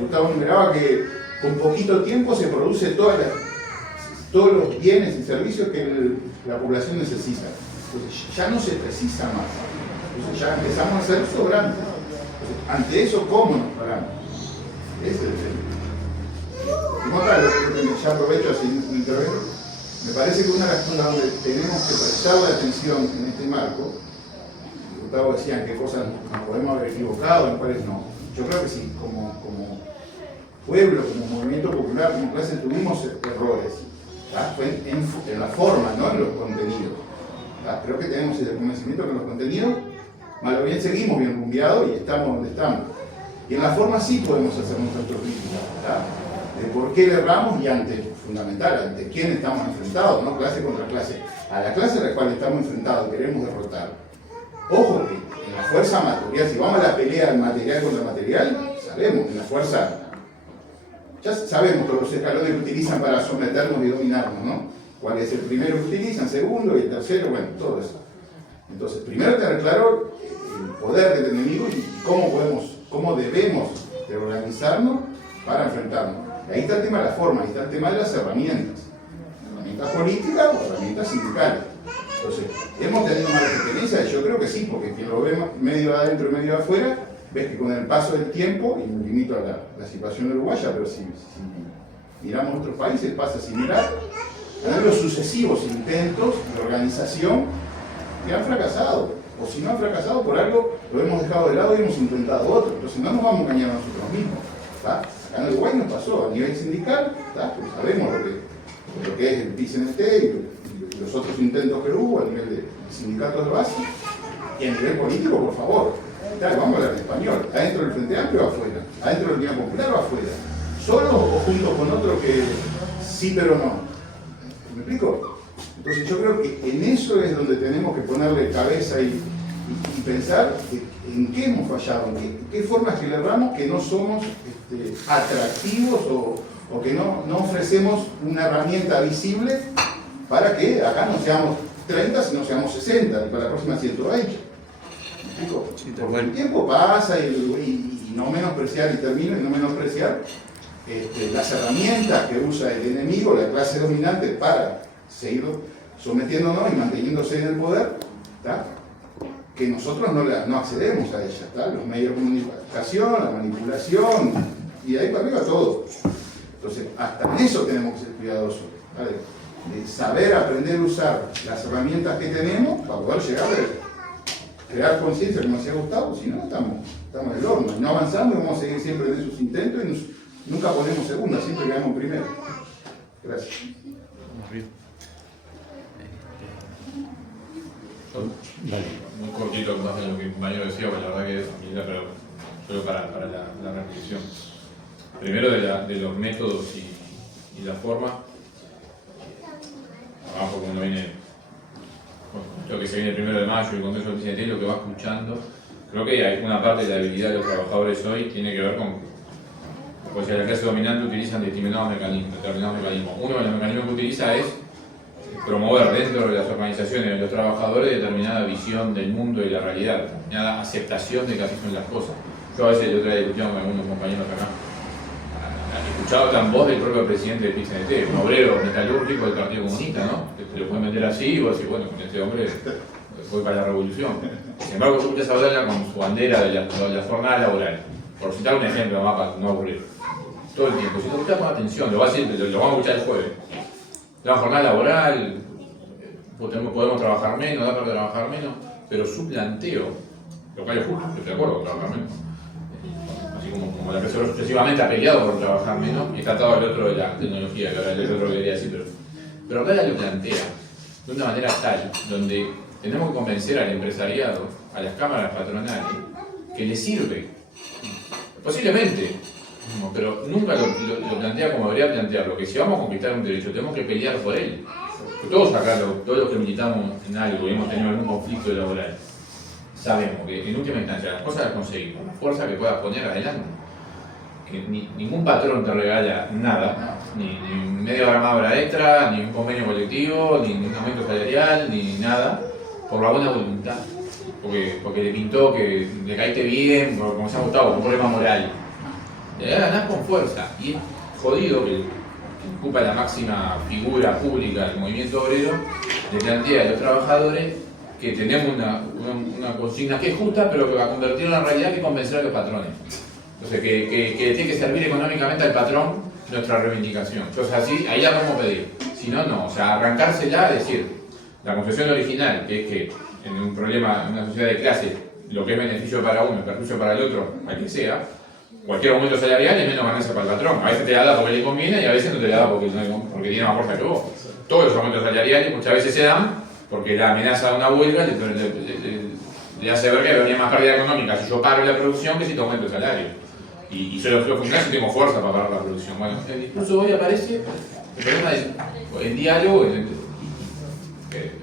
Gustavo enumeraba que con poquito tiempo se produce todos los bienes y servicios que la población necesita. Entonces ya no se precisa más. Entonces ya empezamos a ser sobrantes. Entonces, ante eso, ¿cómo nos paramos? Ese es el tema. Y otra, ya aprovecho así intervengo, me parece que una de las cosas donde tenemos que prestarle atención en este marco, Gustavo decía en qué cosas nos podemos haber equivocado, en cuáles no. Yo creo que sí, como pueblo, como movimiento popular, como clase, tuvimos errores. Fue en la forma, no en los contenidos. Creo que tenemos el convencimiento que en los contenidos, más o bien seguimos bien rumbeados y estamos donde estamos. Y en la forma sí podemos hacer nuestra autocrítica, de por qué le erramos y fundamental, ante quién estamos enfrentados, ¿no? Clase contra clase. A la clase a la cual estamos enfrentados, queremos derrotar. Ojo que en la fuerza material, si vamos a la pelea material contra material, sabemos, en la fuerza, ya sabemos todos los escalones que utilizan para someternos y dominarnos, ¿no? ¿Cuál es el primero que utilizan, segundo y el tercero? Bueno, todo eso. Entonces, primero tener claro el poder del enemigo y cómo debemos de organizarnos para enfrentarnos. Y ahí está el tema de la forma, ahí está el tema de las herramientas políticas o herramientas sindicales. Entonces, ¿hemos tenido malas experiencias? Yo creo que sí, porque quien lo ve medio adentro y medio afuera, ves que con el paso del tiempo, y me limito a la situación uruguaya, pero si miramos otros países pasa similar, hay los sucesivos intentos de organización que han fracasado, o si no han fracasado por algo, lo hemos dejado de lado y hemos intentado otro. Entonces no nos vamos a engañar a nosotros mismos. Acá en Uruguay nos pasó, a nivel sindical, pues sabemos lo que es el PICNT y los otros intentos que hubo a nivel de sindicatos de base, y a nivel político, por favor, vamos a hablar en español, adentro del Frente Amplio o afuera, adentro de la Unidad Popular o afuera, solo o junto con otro que sí pero no. ¿Me explico? Entonces yo creo que en eso es donde tenemos que ponerle cabeza y pensar en qué hemos fallado, en qué formas que le erramos, que no somos atractivos o que no ofrecemos una herramienta visible para que acá no seamos 30, sino seamos 60 y para la próxima 120. ¿Me explico? Sí, porque el tiempo pasa y no menospreciar, y termino, y no menospreciar las herramientas que usa el enemigo, la clase dominante, para seguir sometiéndonos y manteniéndose en el poder, que nosotros no accedemos a ellas, los medios de comunicación, la manipulación, y de ahí para arriba todo. Entonces, hasta en eso tenemos que ser cuidadosos, de saber aprender a usar las herramientas que tenemos para poder llegar a crear conciencia, como decía Gustavo. Si no, estamos en el horno, no avanzamos y vamos a seguir siempre en esos intentos y nunca ponemos segunda, siempre quedamos primero. Gracias. Vale. Muy cortito más de lo que el compañero decía, porque la verdad que pero solo para la reflexión. Primero de los métodos y la forma. Abajo cuando viene, lo que se viene el 1 de mayo, el Congreso del PCNT, lo que va escuchando, creo que hay una parte de la habilidad de los trabajadores hoy tiene que ver con pues la clase dominante utiliza determinados mecanismos. Uno de los mecanismos que utiliza es promover dentro de las organizaciones de los trabajadores determinada visión del mundo y la realidad, determinada aceptación de que así son las cosas. Yo a veces, yo otra discusión con algunos compañeros acá, he escuchado tan voz del propio presidente del PCNT, un obrero metalúrgico del Partido Comunista, ¿no? Que te lo pueden meter así y vos decís, bueno, con este hombre voy para la revolución. Sin embargo, escuchas hablarla con su bandera de la jornada laboral. Por citar un ejemplo, nomás para no aburrir. Todo el tiempo. Si lo escuchas con atención, lo vamos a escuchar el jueves. La jornada laboral, podemos trabajar menos, da para trabajar menos, pero su planteo, lo cual es justo, estoy de acuerdo con trabajar menos. Así como la persona sucesivamente ha peleado por trabajar menos y está atado al otro de la tecnología, que ahora el otro que quería decir, pero acá lo plantea de una manera tal, donde tenemos que convencer al empresariado, a las cámaras patronales, que les sirve. Posiblemente, pero nunca lo plantea como debería plantearlo, que si vamos a conquistar un derecho tenemos que pelear por él. Todos acá, todos los que militamos en algo y hemos tenido algún conflicto laboral, sabemos que en última instancia las cosas las conseguimos, la fuerza que puedas poner adelante. Que ningún patrón te regala nada, ni media hora más hora extra, ni un convenio colectivo, ni un aumento salarial, ni nada, por la buena voluntad. Porque le pintó que le caíste bien, como se ha gustado, por un problema moral. Le ganás con fuerza. Y es jodido que ocupa la máxima figura pública del movimiento obrero, le plantea a los trabajadores que tenemos una consigna que es justa, pero que va a convertir en una realidad que convencer a los patrones. Entonces, que tiene que servir económicamente al patrón nuestra reivindicación. Entonces, así, ahí la podemos pedir. Si no, no. O sea, arrancársela, es decir, la concepción original, que es que en un problema, en una sociedad de clase, lo que es beneficio para uno y perjuicio para el otro, al que sea, cualquier aumento salarial es menos ganancia para el patrón. A veces te la da porque le conviene y a veces no te la da porque tiene más fuerza que vos. Todos los aumentos salariales muchas veces se dan porque la amenaza de una huelga le hace ver que habría más pérdida económica si yo paro la producción que si te aumento el salario. Y yo lo funcionario si tengo fuerza para parar la producción. Bueno, el discurso hoy aparece el problema del diálogo.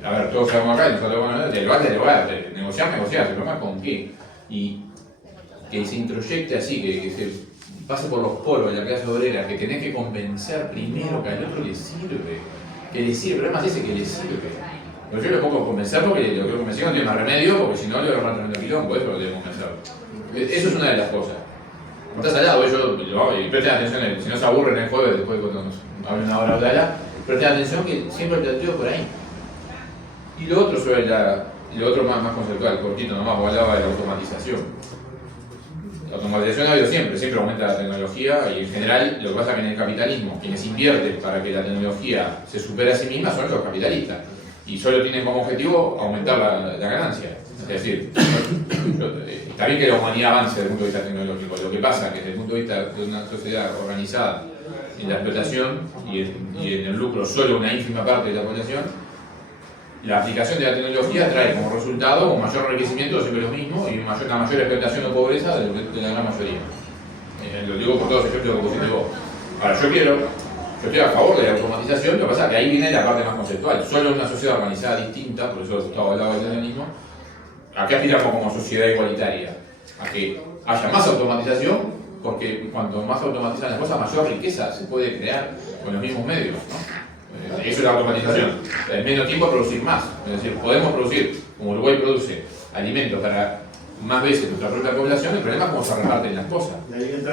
A ver, todos sabemos acá, nosotros bueno, dialogar, negociar, el problema con qué. Y que se introyecte así, que se pase por los poros de la clase obrera, que tenés que convencer primero que al otro le sirve, el problema es ese, que le sirve. Pero yo le pongo a convencer porque lo que convencer no tiene más remedio, porque si no le va a armar tremendo quilombo, eso lo debo convencer. Eso es una de las cosas. Cuando estás al lado, y presten atención, si no se aburren el jueves, después cuando nos hablen una hora o otra, presten atención que siempre planteo por ahí. Y lo otro sobre lo otro más conceptual, cortito nomás, porque hablaba de la automatización. La automatización ha habido siempre aumenta la tecnología y en general lo que pasa es que en el capitalismo quienes invierten para que la tecnología se supere a sí misma son los capitalistas y solo tienen como objetivo aumentar la ganancia. Es decir, está bien que la humanidad avance desde el punto de vista tecnológico, lo que pasa es que desde el punto de vista de una sociedad organizada en la explotación y en el lucro solo una ínfima parte de la población, la aplicación de la tecnología trae como resultado un mayor enriquecimiento, siempre lo mismo, y una mayor explotación o pobreza de la gran mayoría. Lo digo por todos los ejemplos que pusiste vos. Ahora, yo estoy a favor de la automatización, lo que pasa es que ahí viene la parte más conceptual. Solo en una sociedad organizada distinta, por eso Gustavo hablaba del feminismo, ¿a qué aspiramos como sociedad igualitaria? A que haya más automatización, porque cuanto más automatizan las cosas, mayor riqueza se puede crear con los mismos medios, ¿no? Eso es la automatización. En menos tiempo producir más. Es decir, podemos producir, como Uruguay produce, alimentos para más veces nuestra propia población, el problema es cómo se reparten las cosas.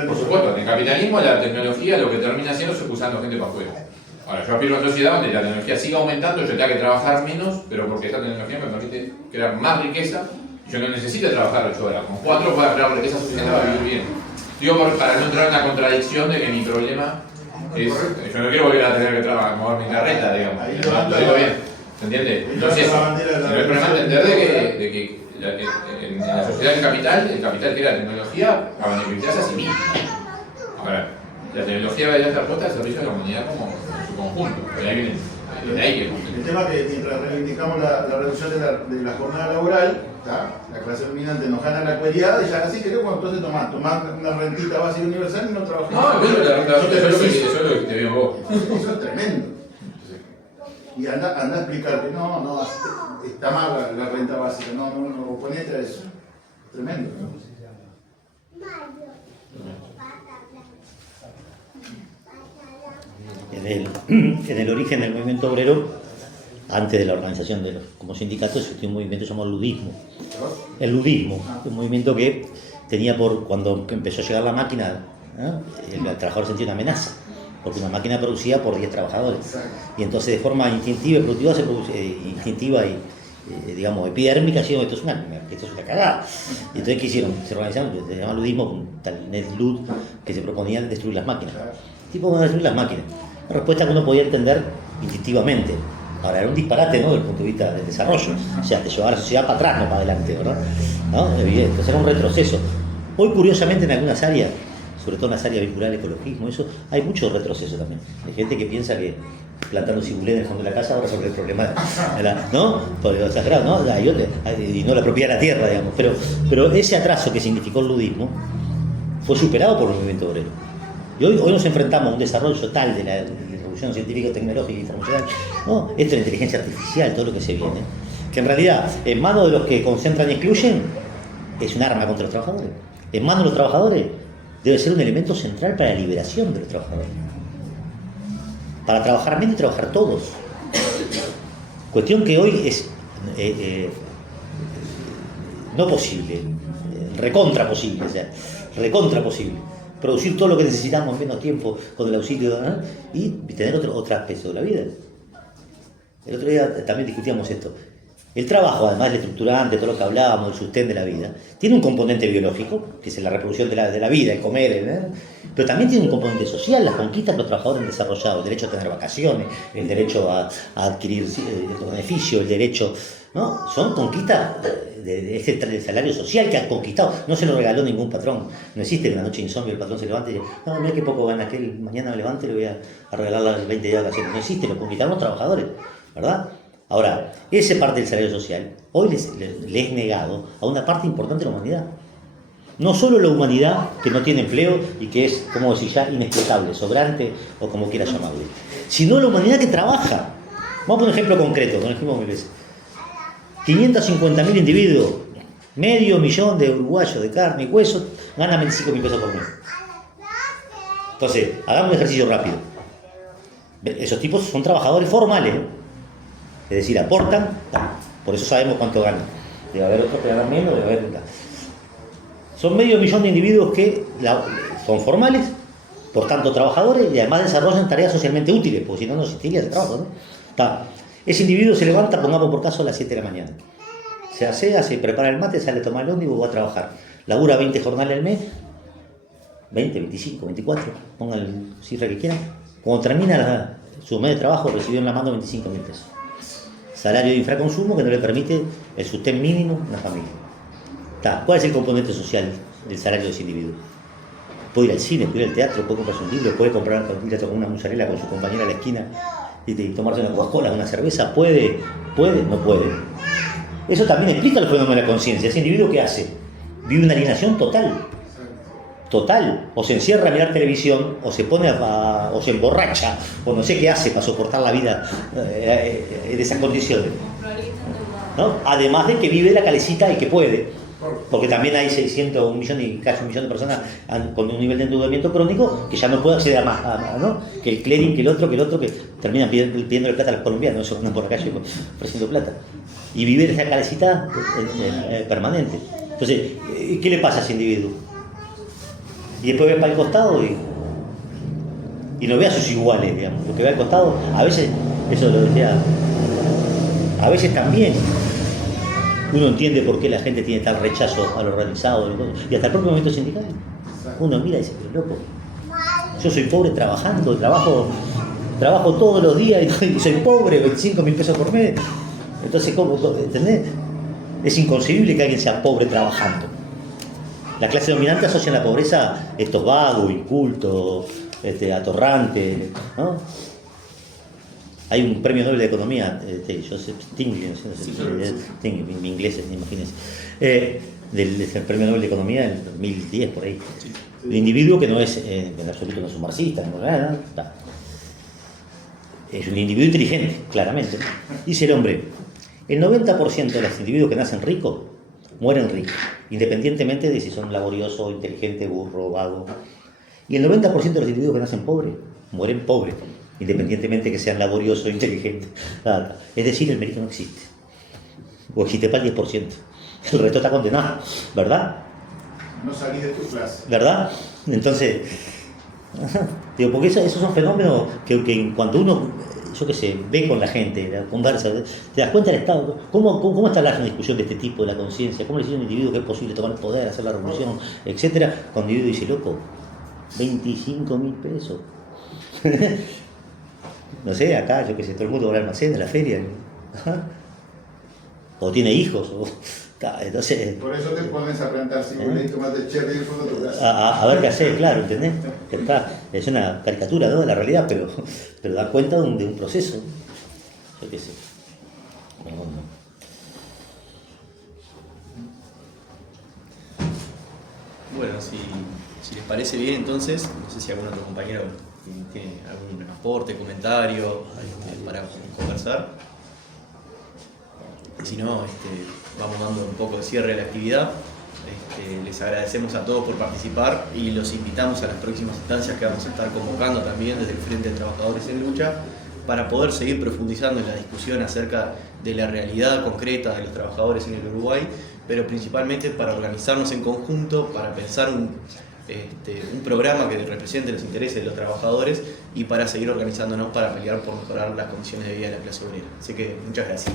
Por supuesto, en el capitalismo la tecnología lo que termina haciendo es expulsando gente para afuera. Ahora, yo aspiro a una sociedad donde la tecnología siga aumentando, yo tenga que trabajar menos, pero porque esta tecnología me permite crear más riqueza y yo no necesito trabajar 8 horas. Con 4 puedo crear riqueza suficiente para vivir bien. Digo, para no entrar en la contradicción de que mi problema yo no quiero volver a tener que mover mi carreta, digamos. Lo digo bien, ¿se entiende? Entonces, el problema es entender de que en la sociedad del capital, el capital que era la tecnología, a beneficiarse a sí mismo. Ahora, la tecnología va a estar puesta al servicio de la comunidad como en su conjunto. De ahí viene. El tema es que mientras reivindicamos la reducción de la jornada laboral, la clase dominante nos gana la cueriada y ya así que luego entonces tomás una rentita básica universal y no trabajás. No, pero la renta básica es lo que te veo vos. Eso es tremendo. Y anda a explicar que no, está mal la renta básica, no, oponete a eso. Tremendo. en el origen del movimiento obrero, antes de la organización de los como sindicatos, existía un movimiento llamado ludismo. El ludismo, un movimiento que tenía cuando empezó a llegar la máquina, el trabajador sentía una amenaza, porque una máquina producía por 10 trabajadores. Y entonces de forma instintiva y productiva, instintiva y digamos epidérmica, dijeron, esto es una cagada. Y entonces ¿qué hicieron? Se organizaron, se llama ludismo, un tal Ned Lud, que se proponía destruir las máquinas. Tipo, van a destruir las máquinas. Una respuesta que uno podía entender instintivamente. Ahora, era un disparate, ¿no?, desde el punto de vista del desarrollo. O sea, te llevaba a la sociedad para atrás, no para adelante, ¿verdad? ¿No? Evidente. Entonces era un retroceso. Hoy, curiosamente, en algunas áreas, sobre todo en las áreas vinculadas al ecologismo, eso, hay mucho retroceso también. Hay gente que piensa que plantando cibulé en el fondo de la casa va a resolver el problema, ¿no? Porque lo exagerado, ¿no? Y no la propiedad de la tierra, digamos. Pero ese atraso que significó el ludismo fue superado por el movimiento obrero. Y hoy nos enfrentamos a un desarrollo total de la revolución científica, tecnológica y informacional, ¿no? Esto de la inteligencia artificial, todo lo que se viene, que en realidad, en manos de los que concentran y excluyen, es un arma contra los trabajadores. En manos de los trabajadores debe ser un elemento central para la liberación de los trabajadores. Para trabajar menos y trabajar todos. Cuestión que hoy es no posible, recontra posible, o sea, recontra posible. Producir todo lo que necesitamos en menos tiempo con el auxilio, y tener otro aspecto de la vida. El otro día también discutíamos esto. El trabajo, además del estructurante, todo lo que hablábamos, el sustén de la vida, tiene un componente biológico, que es la reproducción de la vida, el comer, pero también tiene un componente social, las conquistas que los trabajadores han desarrollado, el derecho a tener vacaciones, el derecho a adquirir beneficios, el derecho, ¿no? Son conquistas del salario social que han conquistado, no se lo regaló ningún patrón. No existe que una noche insomnio el patrón se levante y diga, no, mira qué poco gana aquel, mañana me levante y le voy a regalar las 20 días de vacaciones. No existe, lo conquistaron los trabajadores, ¿verdad? Ahora, esa parte del salario social hoy le es negado a una parte importante de la humanidad. No solo la humanidad que no tiene empleo y que es, como decir ya, inexplotable, sobrante o como quiera llamarlo, sino la humanidad que trabaja. Vamos a poner un ejemplo concreto, con el ejemplo mil veces. 550.000 individuos, medio millón de uruguayos de carne y hueso, ganan 25.000 pesos por mes. Entonces, hagamos un ejercicio rápido. Esos tipos son trabajadores formales, es decir, aportan, por eso sabemos cuánto ganan. Debe haber otros que ganan menos, debe haber... Son medio millón de individuos que son formales, por tanto trabajadores, y además desarrollan tareas socialmente útiles, porque si no, no existiría ese trabajo, ¿no? Ese individuo se levanta, pongamos por caso, a las 7 de la mañana. Se asea, se prepara el mate, sale a tomar el ómnibus, va a trabajar. Labura 20 jornales al mes, 20, 25, 24, pongan la cifra que quieran. Cuando termina su mes de trabajo, recibió en la mano 25.000 pesos. Salario de infraconsumo que no le permite el sustén mínimo a una familia. ¿Cuál es el componente social del salario de ese individuo? Puede ir al cine, puede ir al teatro, puede comprarse un libro, puede comprar una mozzarella con su compañera a la esquina y tomarse una Coca-Cola, una cerveza. ¿Puede? No puede. Eso también explica el fenómeno de la conciencia. Ese individuo, ¿qué hace? Vive una alienación total. O se encierra a mirar televisión, o se pone o se emborracha, o no sé qué hace para soportar la vida en esas condiciones, ¿no? Además de que vive la calecita y que puede, porque también hay 600, casi un millón de personas con un nivel de endeudamiento crónico que ya no puede acceder a más, ¿no? Que el clearing, que el otro, que terminan pidiéndole plata a los colombianos, eso andan por la calle ofreciendo plata. Y vive esa calecita permanente. Entonces, ¿qué le pasa a ese individuo? Y después ve para el costado y no ve a sus iguales, digamos. Lo que ve al costado, a veces, eso lo decía, a veces también uno entiende por qué la gente tiene tal rechazo a lo realizado, y hasta el propio movimiento sindical. Uno mira y dice, pero loco, yo soy pobre trabajando, trabajo todos los días y soy pobre, 25.000 pesos por mes. Entonces, ¿cómo? ¿Entendés? Es inconcebible que alguien sea pobre trabajando. La clase dominante asocia en la pobreza estos vagos, incultos, atorrantes, ¿no? Hay un premio Nobel de Economía, Joseph Stiglitz, no sé, Stiglitz, mi inglés, imagínense, del premio Nobel de Economía en 2010, por ahí. El individuo que no es, en absoluto no es un marxista, no, es un individuo inteligente, claramente. Dice el hombre, el 90% de los individuos que nacen ricos mueren ricos, independientemente de si son laboriosos, inteligentes, burros, vagos. Y el 90% de los individuos que nacen pobres mueren pobres. independientemente que sean laboriosos, inteligentes. Nada. Es decir, el mérito no existe. O existe para el 10%. El resto está condenado, ¿verdad? No salís de tu clase. ¿Verdad? Entonces, digo, porque esos son fenómenos que en cuanto uno, yo qué sé, ve con la gente, la conversa, te das cuenta del estado, cómo está la discusión de este tipo, de la conciencia, cómo le dice a un individuo que es posible tomar el poder, hacer la revolución, etcétera, cuando el individuo dice, loco, 25.000 pesos. No sé, acá, yo qué sé, todo el mundo va al almacén, a la feria, o tiene hijos, o... Entonces, Por eso te pones a plantar ciruela y tomate cherry en el fondo de tu casa. a ver qué hacer, claro, ¿entendés? Es una caricatura, ¿no?, de la realidad, pero da cuenta de un proceso. Yo qué sé. No. Bueno, si les parece bien, entonces, no sé si algún otro compañero tiene algún aporte, comentario para conversar. Y si no, vamos dando un poco de cierre a la actividad. Les agradecemos a todos por participar y los invitamos a las próximas instancias que vamos a estar convocando también desde el Frente de Trabajadores en Lucha para poder seguir profundizando en la discusión acerca de la realidad concreta de los trabajadores en el Uruguay, pero principalmente para organizarnos en conjunto, para pensar un programa que represente los intereses de los trabajadores y para seguir organizándonos para pelear por mejorar las condiciones de vida de la clase obrera. Así que muchas gracias.